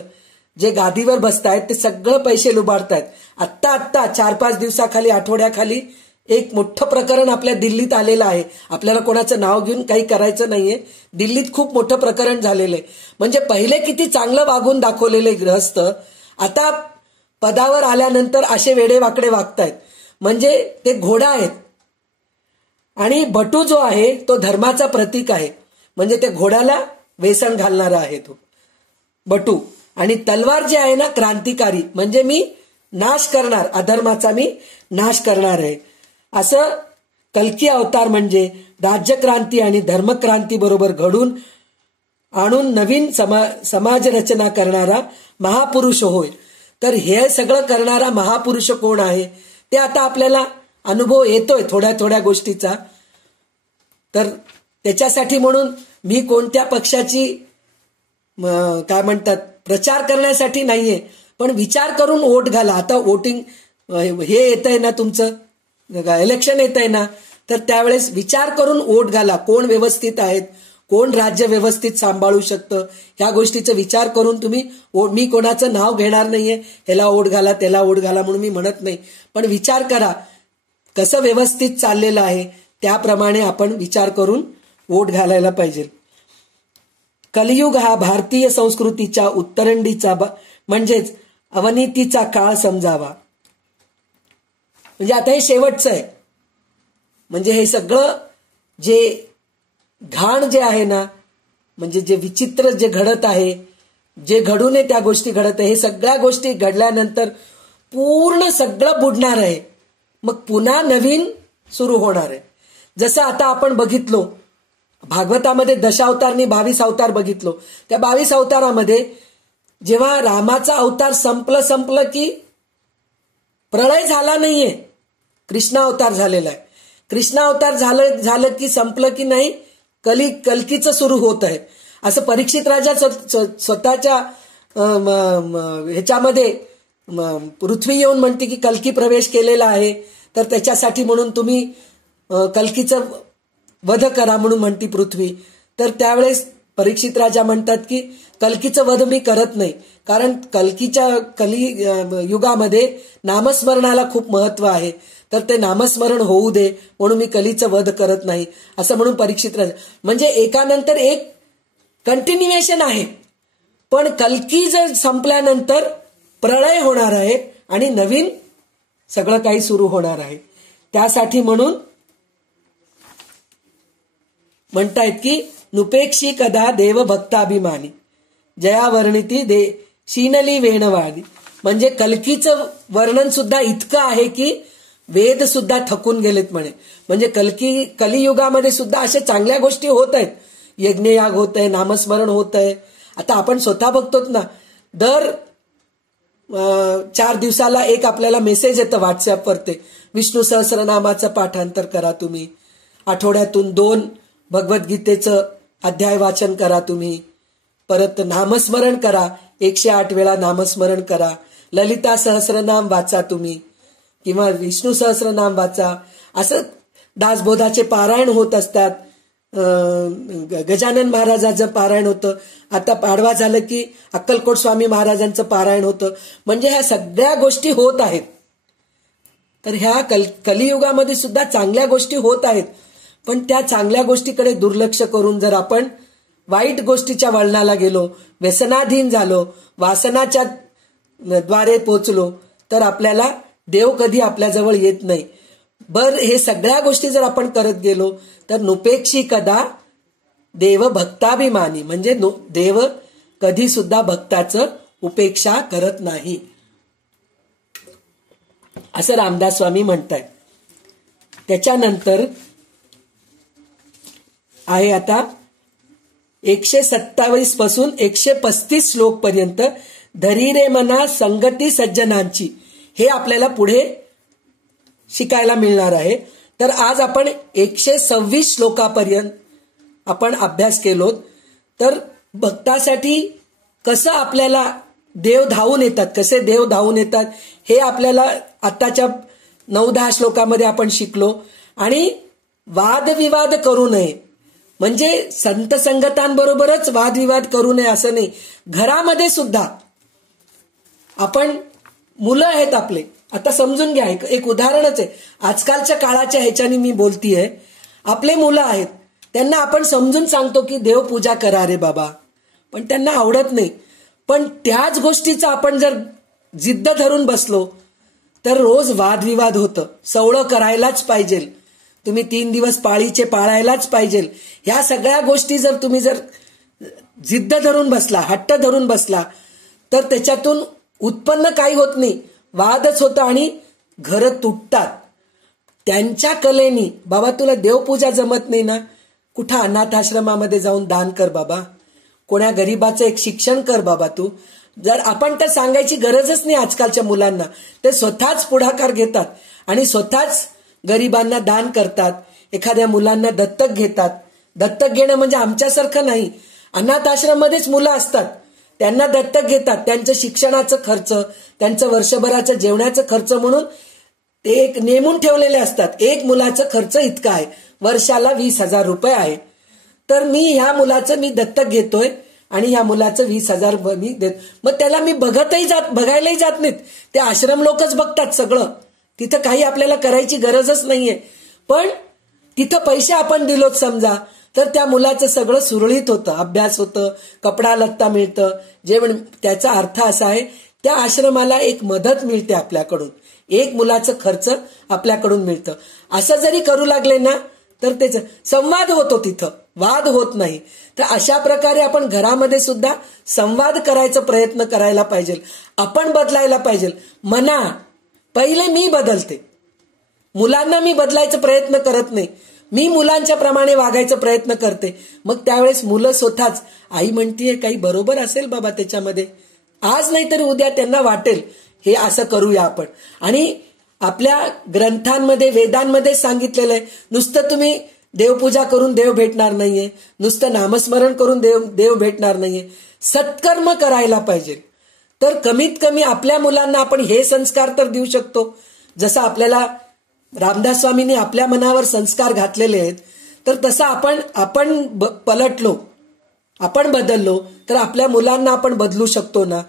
जे गादीवर बसतायत ते सगळं पैसे लुबाडतायत. आत्ता 4-5 दिवसाखाली, आठवड्याखाली एक मोठं प्रकरण आपल्या दिल्लीत आलेलं आहे. आपल्याला कोणाचं नाव घेऊन काही करायचं नाहीये. दिल्लीत खूप मोठं प्रकरण झालेलं आहे. म्हणजे पहिले किती चांगलं वागून दाखवलेले गृहस्थ आता पदावर आल्यानंतर असे वेडेवाकडे वागतायत. म्हणजे ते घोडा आहेत आणि बटू जो आहे तो धर्माचा प्रतीक आहे. म्हणजे ते घोड्याला वेसण घालणारा आहे तो बटू. आणि तलवार जी आहे ना, क्रांतिकारी, म्हणजे मी नाश करणार, अधर्माचा मी नाश करणार आहे. असं कल्की अवतार म्हणजे राज्यक्रांती आणि धर्मक्रांती बरोबर घडून आणून नवीन समाज रचना करणारा महापुरुष होय. तर हे सगळं करणारा महापुरुष कोण आहे ते आता आपल्याला अनुभव येतोय थोड्या थोड्या गोष्टीचा. तर त्याच्यासाठी म्हणून मी कोणत्या पक्षाची काय म्हणतात प्रचार करण्यासाठी नाहीये, पण विचार करून वोट घाला. आता वोटिंग हे येत आहे ना, तुमचं इलेक्शन येत आहे ना, तर त्यावेळेस विचार करून वोट घाला. कोण व्यवस्थित आहेत, कोण राज्य व्यवस्थित सांभाळू शकतं, ह्या गोष्टीचा विचार करून तुम्ही. मी कोणाचं नाव घेणार नाहीये, ह्याला वोट घाला त्याला वोट घाला म्हणून मी म्हणत नाही, पण विचार करा कसं व्यवस्थित चाललेलं आहे, त्याप्रमाणे आपण विचार करून वोट घालायला पाहिजे. कलियुग हा भारतीय संस्कृतीच्या उत्तरंडीचा म्हणजेच अवनीतीचा काळ समजावा. म्हणजे आता हे शेवटचं आहे. म्हणजे हे सगळं जे घाण जे आहे ना, म्हणजे जे विचित्र जे घडत आहे, जे घडू नये त्या गोष्टी घडत आहे, हे सगळ्या गोष्टी घडल्यानंतर पूर्ण सगळं बुडणार आहे. मग पुन्हा नवीन सुरू होणार आहे. जसं आता आपण बघितलो भागवतामध्ये दशावतारनी 22 अवतार बघितलो. त्या 22 अवतारामध्ये जेव्हा रामाचा अवतार संपलं की प्रळय झाला नाहीये, कृष्णा अवतार झालेला आहे. कृष्णा अवतार झालं की संपलं की नाही, कल्कीचं सुरू होत आहे. असं परीक्षित राजा स्वतःच्या ह्याच्यामध्ये पृथ्वी येऊन म्हणते की कल्की प्रवेश केलेला आहे, तर त्याच्यासाठी म्हणून तुम्ही कल्कीचं वध करा म्हणून म्हणती पृथ्वी. तर त्यावेळेस परीक्षित राजा म्हणतात की कल्कीचं वध मी करत नाही, कारण कली युगामध्ये नामस्मरणाला खूप महत्व आहे, तर ते नामस्मरण होऊ दे म्हणून मी कलीचं वध करत नाही, असं म्हणून परीक्षित राजा. म्हणजे एकानंतर एक कंटिन्युएशन आहे. पण कल्की जर संपल्यानंतर प्रळय होणार आहे आणि नवीन सगळं काही सुरू होणार आहे. त्यासाठी म्हणून म्हणतायत की नुपेक्षी कदा देव भक्ताभिमानी जया वर्णिती दे शीनली वेणवादी. म्हणजे कल्कीचं वर्णन सुद्धा इतकं आहे की वेद सुद्धा थकून गेलेत म्हणे. म्हणजे कलियुगामध्ये सुद्धा अशा चांगल्या गोष्टी होत आहेत, यज्ञयाग होत आहे, नामस्मरण होत आहे. आता आपण स्वतः बघतोत ना, दर 4 दिवसाला एक आपल्याला मेसेज येतं व्हॉट्सअपवरती, विष्णू सहस्रनामाचं पाठांतर करा तुम्ही, आठवड्यातून 2 भगवद्गीतेचं अध्याय वाचन करा तुम्ही, परत नामस्मरण करा, 108 वेळा नामस्मरण करा, ललिता सहस्रनाम वाचा तुम्ही किंवा विष्णू सहस्रनाम वाचा. असं दासबोधाचे पारायण होत असतात. गजानन महाराजांचं पारायण होतं. आता पाडवा झालं की अक्कलकोट स्वामी महाराजांचं पारायण होतं. म्हणजे ह्या सगळ्या गोष्टी होत आहेत. तर ह्या कलियुगामध्ये सुद्धा चांगल्या गोष्टी होत आहेत. पण त्या चांगल्या गोष्टीकडे दुर्लक्ष करून जर आपण वाईट गोष्टीच्या वळणाला गेलो, व्यसनाधीन झालो, वासनाच्या द्वारे पोचलो, तर आपल्याला देव कधी आपल्याजवळ येत नाही. हे सगळ्या गोष्टी जर आपण करत गेलो तर नुपेक्षी कदा देव भक्ताभिमानी, म्हणजे देव कधी सुद्धा भक्ताचं उपेक्षा करत नाही, असं रामदास स्वामी म्हणतायत. त्याच्यानंतर आहे आता 127 पासून 135 श्लोक पर्यंत धरी रे मना संगती सज्जनांची, हे आपल्याला पुढे शिकायला मिळणार आहे. तर आज आपण 126 श्लोकापर्यंत आपण अभ्यास केलो. तर भक्तासाठी कसं आपल्याला देव धावून येतात, कसे देव धावून येतात हे आपल्याला आताच्या 9-10 श्लोकामध्ये आपण शिकलो. आणि वादविवाद करू नये, म्हणजे संत संगतांबरोबरच वादविवाद करू नये असं नाही. घरामध्ये सुद्धा आपण मुलं आहेत आपले, आता समजून घ्या, एक उदाहरणच आहे, आजकालच्या काळाच्या ह्याच्याने मी बोलतीये. आपले मुलं आहेत, त्यांना आपण समजून सांगतो की देवपूजा करा रे बाबा, पण त्यांना आवडत नाही. पण त्याच गोष्टीचं आपण जर जिद्द धरून बसलो तर रोज वादविवाद होतं. सवळं करायलाच पाहिजे, तुम्ही 3 दिवस पाळीचे पाळायलाच पाहिजे, ह्या सगळ्या गोष्टी जर तुम्ही जिद्द धरून बसला, हट्ट धरून बसला, तर त्याच्यातून उत्पन्न काही होत नाही, वादच होतं आणि घरं तुटतात. त्यांच्या कलेनी, बाबा तुला देवपूजा जमत नाही ना, कुठं अनाथाश्रमामध्ये जाऊन दान कर बाबा, कोण्या गरीबाचं एक शिक्षण कर बाबा तू. जर आपण तर सांगायची गरजच नाही आजकालच्या मुलांना, ते स्वतःच पुढाकार घेतात आणि स्वतःच गरीबांना दान करतात, एखाद्या मुलांना दत्तक घेतात. दत्तक घेणं म्हणजे आमच्यासारखं नाही, अनाथाश्रममध्येच मुलं असतात, त्यांना दत्तक घेतात, त्यांचं शिक्षणाचं खर्च, त्यांचं वर्षभराचं जेवणाचं खर्च म्हणून ते एक नेमून ठेवलेले असतात. एक मुलाचं खर्च इतका आहे, वर्षाला 20,000 रुपये आहे, तर मी ह्या मुलाचं मी दत्तक घेतोय आणि ह्या मुलाचं 20,000 मी देत. मग त्याला मी बघायलाही जात नाहीत, ते आश्रम लोकच बघतात सगळं, तिथं काही आपल्याला करायची गरजच नाहीये. पण तिथं पैसे आपण दिलोत समजा, तर त्या मुलाचं सगळं सुरळीत होतं, अभ्यास होतं, कपडा लत्ता मिळतं, जेवण. त्याचा अर्थ असा आहे, त्या आश्रमाला एक मदत मिळते आपल्याकडून, एक मुलाचं खर्च आपल्याकडून मिळतं. असं जरी करू लागले ना तर त्याचा संवाद होतो, तिथं वाद होत नाही. तर अशा प्रकारे आपण घरामध्ये सुद्धा संवाद करायचा प्रयत्न करायला पाहिजे, आपण बदलायला पाहिजे. म्हणा पहिले मी बदलते, मुलांना मी बदलायचा प्रयत्न करत नाही, मी मुलांच्या प्रमाणे वागायचा प्रयत्न करते. मग त्यावेळेस मुलं स्वतःच, आई म्हणतीये काही बरोबर असेल बाबा त्याच्यामध्ये, आज नाही तरी उद्या त्यांना वाटेल हे असं करूया आपण. आणि आपल्या ग्रंथांमध्ये, वेदांमध्ये सांगितलेलं आहे, नुसतं तुम्ही देवपूजा करून देव भेटणार नाहीये, नुसतं नामस्मरण करून देव भेटणार नाहीये, सत्कर्म करायला पाहिजे. तर कमीत कमी आपल्या मुलांना आपण हे संस्कार तर देऊ शकतो, जसं आपल्याला रामदास स्वामींनी आपल्या मनावर संस्कार घातलेले आहेत, तर तसं आपण पलटलो, आपण बदललो, तर आपल्या मुलांना आपण बदलू शकतो ना.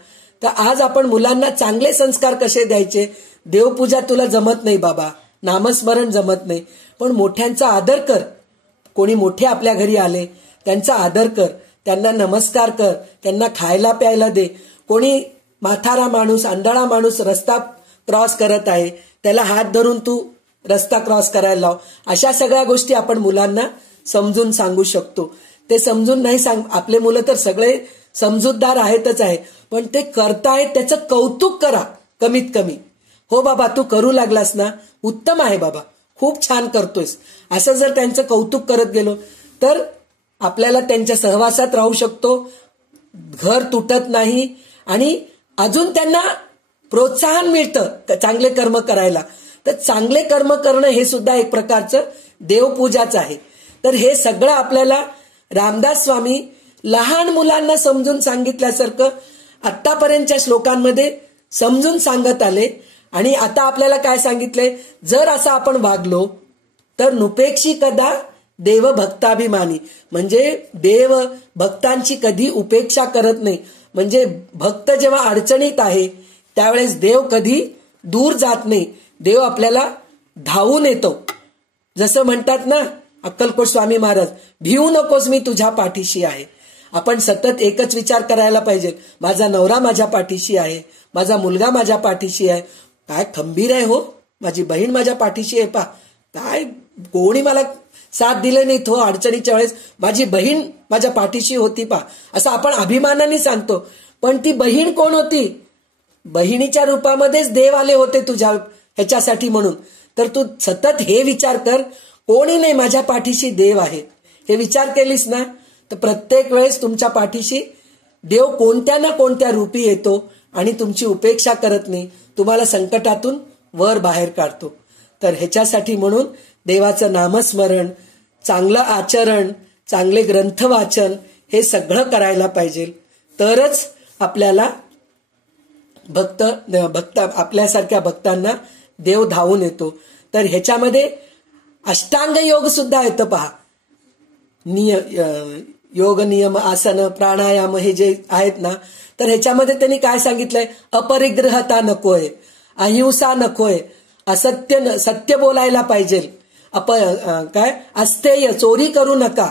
तर आज आपण मुलांना चांगले संस्कार कसे द्यायचे. देवपूजा तुला जमत नाही बाबा, नामस्मरण जमत नाही, पण मोठ्यांचा आदर कर. कोणी मोठे आपल्या घरी आले त्यांचा आदर कर, त्यांना नमस्कार कर, त्यांना खायला प्यायला दे. कोणी म्हातारा माणूस, आंधळा माणूस रस्ता क्रॉस करत आहे, त्याला हात धरून तू रस्ता क्रॉस करायला लाव. अशा सगळ्या गोष्टी आपण मुलांना समजून सांगू शकतो. ते समजून नाही आपले मुलं तर सगळे समजूतदार आहेतच आहे, पण ते करतायत त्याचं कौतुक करा कमीत कमी. हो बाबा तू करू लागलास ना, उत्तम आहे बाबा, खूप छान करतोयस, असं जर त्यांचं कौतुक करत गेलो तर आपल्याला त्यांच्या सहवासात राहू शकतो, घर तुटत नाही आणि अजून त्यांना प्रोत्साहन मिळतं चांगले कर्म करायला. तर चांगले कर्म करणं हे सुद्धा एक प्रकारचं देवपूजाच आहे. तर हे सगळं आपल्याला रामदास स्वामी लहान मुलांना समजून सांगितल्यासारखं आतापर्यंतच्या श्लोकांमध्ये समजून सांगत आले. आणि आता आपल्याला काय सांगितलंय, जर असं आपण वागलो तर नुपेक्षी कदा देव भक्ताभिमानी, म्हणजे देव भक्तांची कधी उपेक्षा करत नाही. म्हणजे भक्त जेव्हा अडचणीत आहे त्यावेळेस देव कधी दूर जात नाही, देव आपल्याला धावून येतो. जसं म्हणतात ना अक्कलकोट स्वामी महाराज, भिवू नकोस मी तुझ्या पाठीशी आहे. आपण सतत एकच विचार करायला पाहिजे, माझा नवरा माझ्या पाठीशी आहे, माझा मुलगा माझ्या पाठीशी आहे, काय खंबीर आहे हो, माझी बहीण माझ्या पाठीशी आहे, पा काय कोणी मला साथ दिले नाही तो अडचणीच्या वेळेस, माझी बहीण माझ्या पाठीशी होती पा, असं आपण अभिमानाने सांगतो. पण ती बहीण कोण होती? बहिणीच्या रूपामध्येच देव आले होते तुझ्या ह्याच्यासाठी म्हणून. तर तू सतत हे विचार कर, कोणी नाही माझ्या पाठीशी देव आहे, हे विचार केलीस ना तर प्रत्येक वेळेस तुमच्या पाठीशी देव कोणत्या ना कोणत्या रूपी येतो आणि तुमची उपेक्षा करत नाही, तुम्हाला संकटातून वर बाहेर काढतो. तर ह्याच्यासाठी म्हणून देवाचं नामस्मरण, चांगलं आचरण, चांगले ग्रंथ वाचन हे सगळं करायला पाहिजे. तरच आपल्याला भक्त आपल्यासारख्या भक्तांना देव धावून येतो. तर ह्याच्यामध्ये अष्टांग योग सुद्धा येतं पहा. योग नियम आसन प्राणायाम हे जे आहेत ना, तर ह्याच्यामध्ये त्यांनी काय सांगितलंय, अपरिग्रहता नकोय, अहिंसा नकोय, सत्य बोलायला पाहिजे, अस्तेय चोरी करू नका.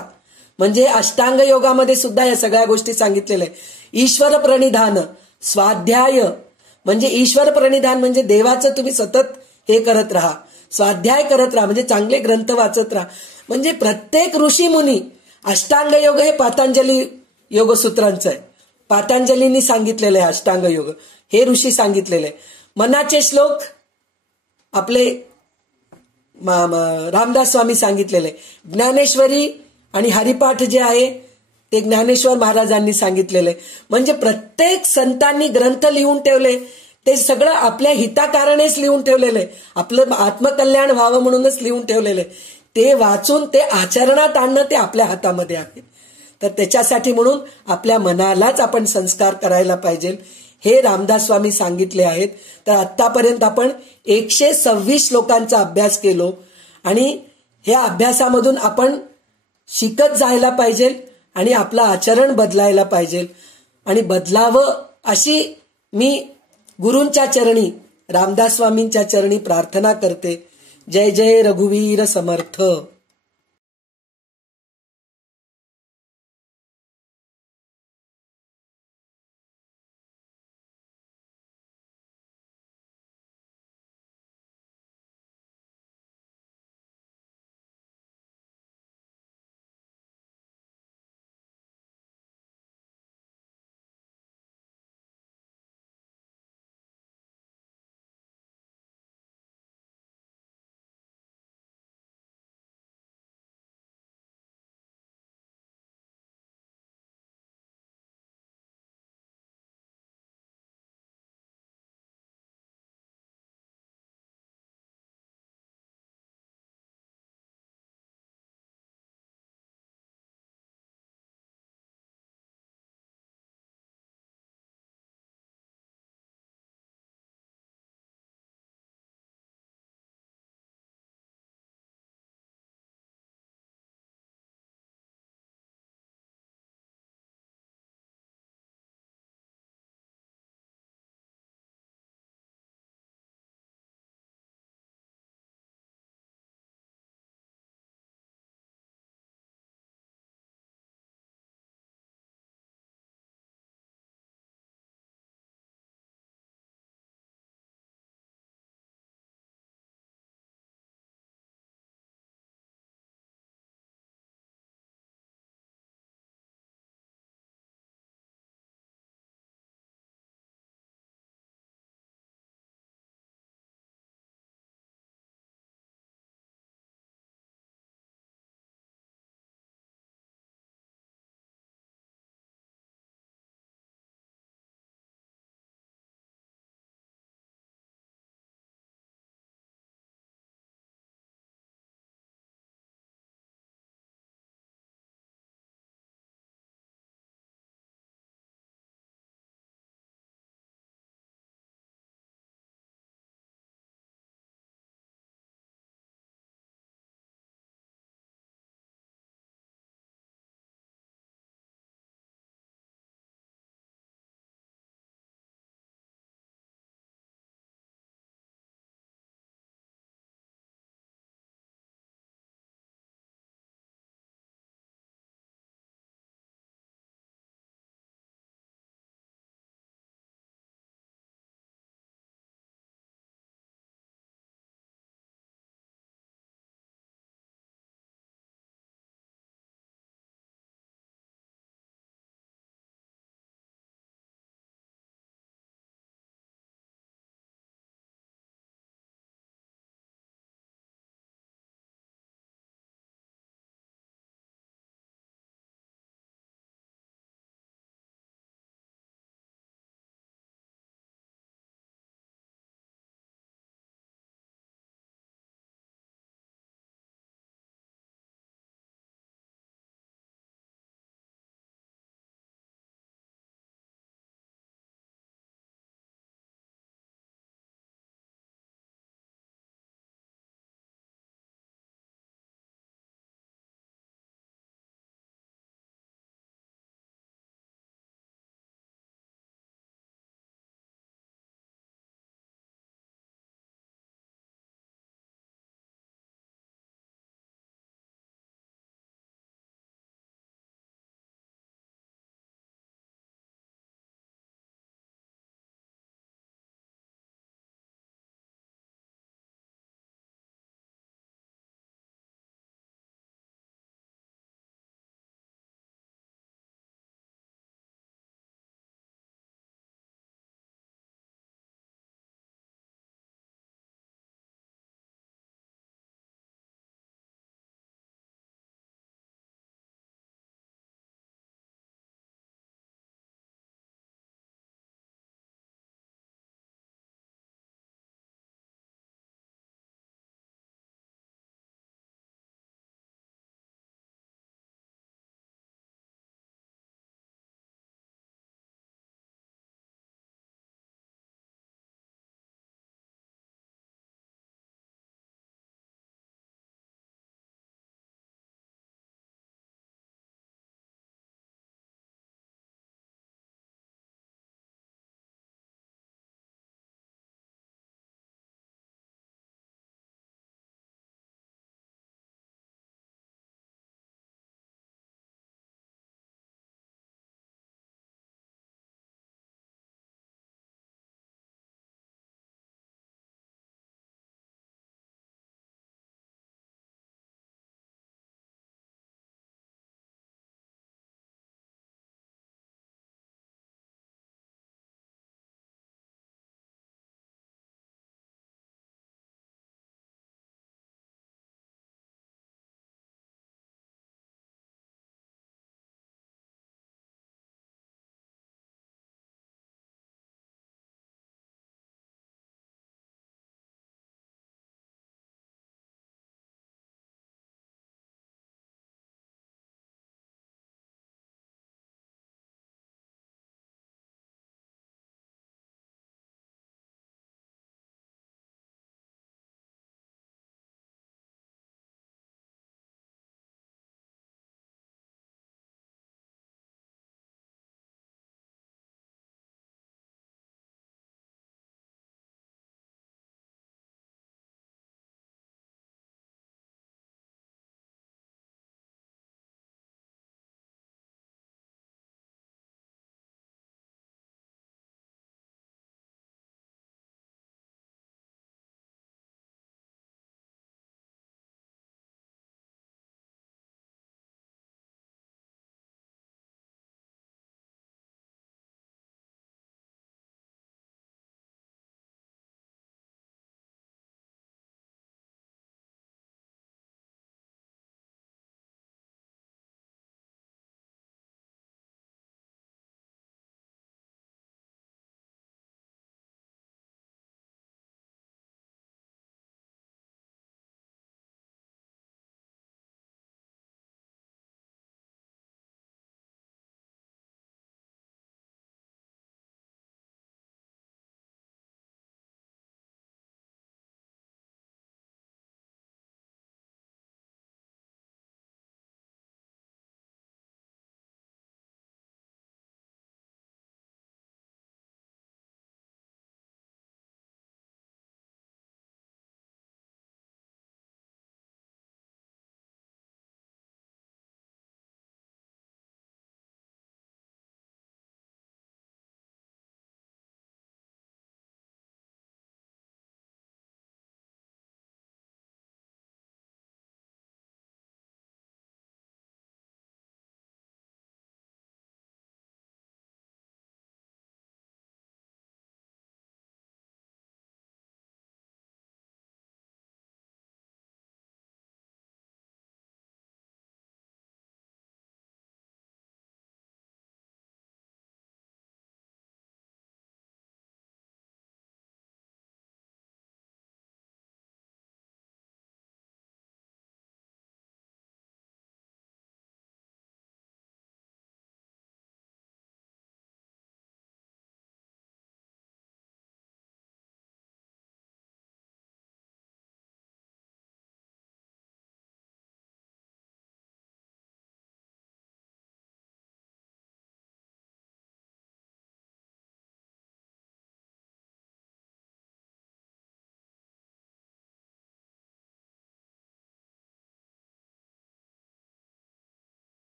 म्हणजे अष्टांग योगामध्ये सुद्धा या सगळ्या गोष्टी सांगितलेल्या आहे. ईश्वर प्रणिधान, स्वाध्याय म्हणजे ईश्वर प्रणिधान म्हणजे देवाचं तुम्ही सतत हे करत राहा, स्वाध्याय करत राहा, म्हणजे चांगले ग्रंथ वाचत राहा. म्हणजे प्रत्येक ऋषी मुनी अष्टांग योग हे पातंजली योगसूत्रांचं आहे, पातंजलींनी सांगितलेलं आहे अष्टांग योग, हे ऋषी सांगितलेले आहे. मनाचे श्लोक आपले रामदास स्वामी सांगितलेले, ज्ञानेश्वरी आणि हरिपाठ जे आहे ते ज्ञानेश्वर महाराजांनी सांगितलेले. म्हणजे प्रत्येक संतांनी ग्रंथ लिहून ठेवले, ते सगळं आपल्या हिताकारणेच लिहून ठेवलेले, आपलं आत्मकल्याण व्हावं म्हणूनच लिहून ठेवलेले. ते वाचून ते आचरणात आणणं ते आपल्या हातामध्ये आहे. तर त्याच्यासाठी म्हणून आपल्या मनालाच आपण संस्कार करायला पाहिजे, हे रामदास स्वामी सांगितले आहेत. तर आतापर्यंत आपण 126 श्लोकांचा अभ्यास केलो आणि ह्या अभ्यासामधून आपण शिकत जायला पाहिजे आणि आपलं आचरण बदलायला पाहिजे आणि बदलावं अशी मी गुरूंच्या चरणी, रामदास स्वामींच्या चरणी प्रार्थना करते. जय जय रघुवीर समर्थ.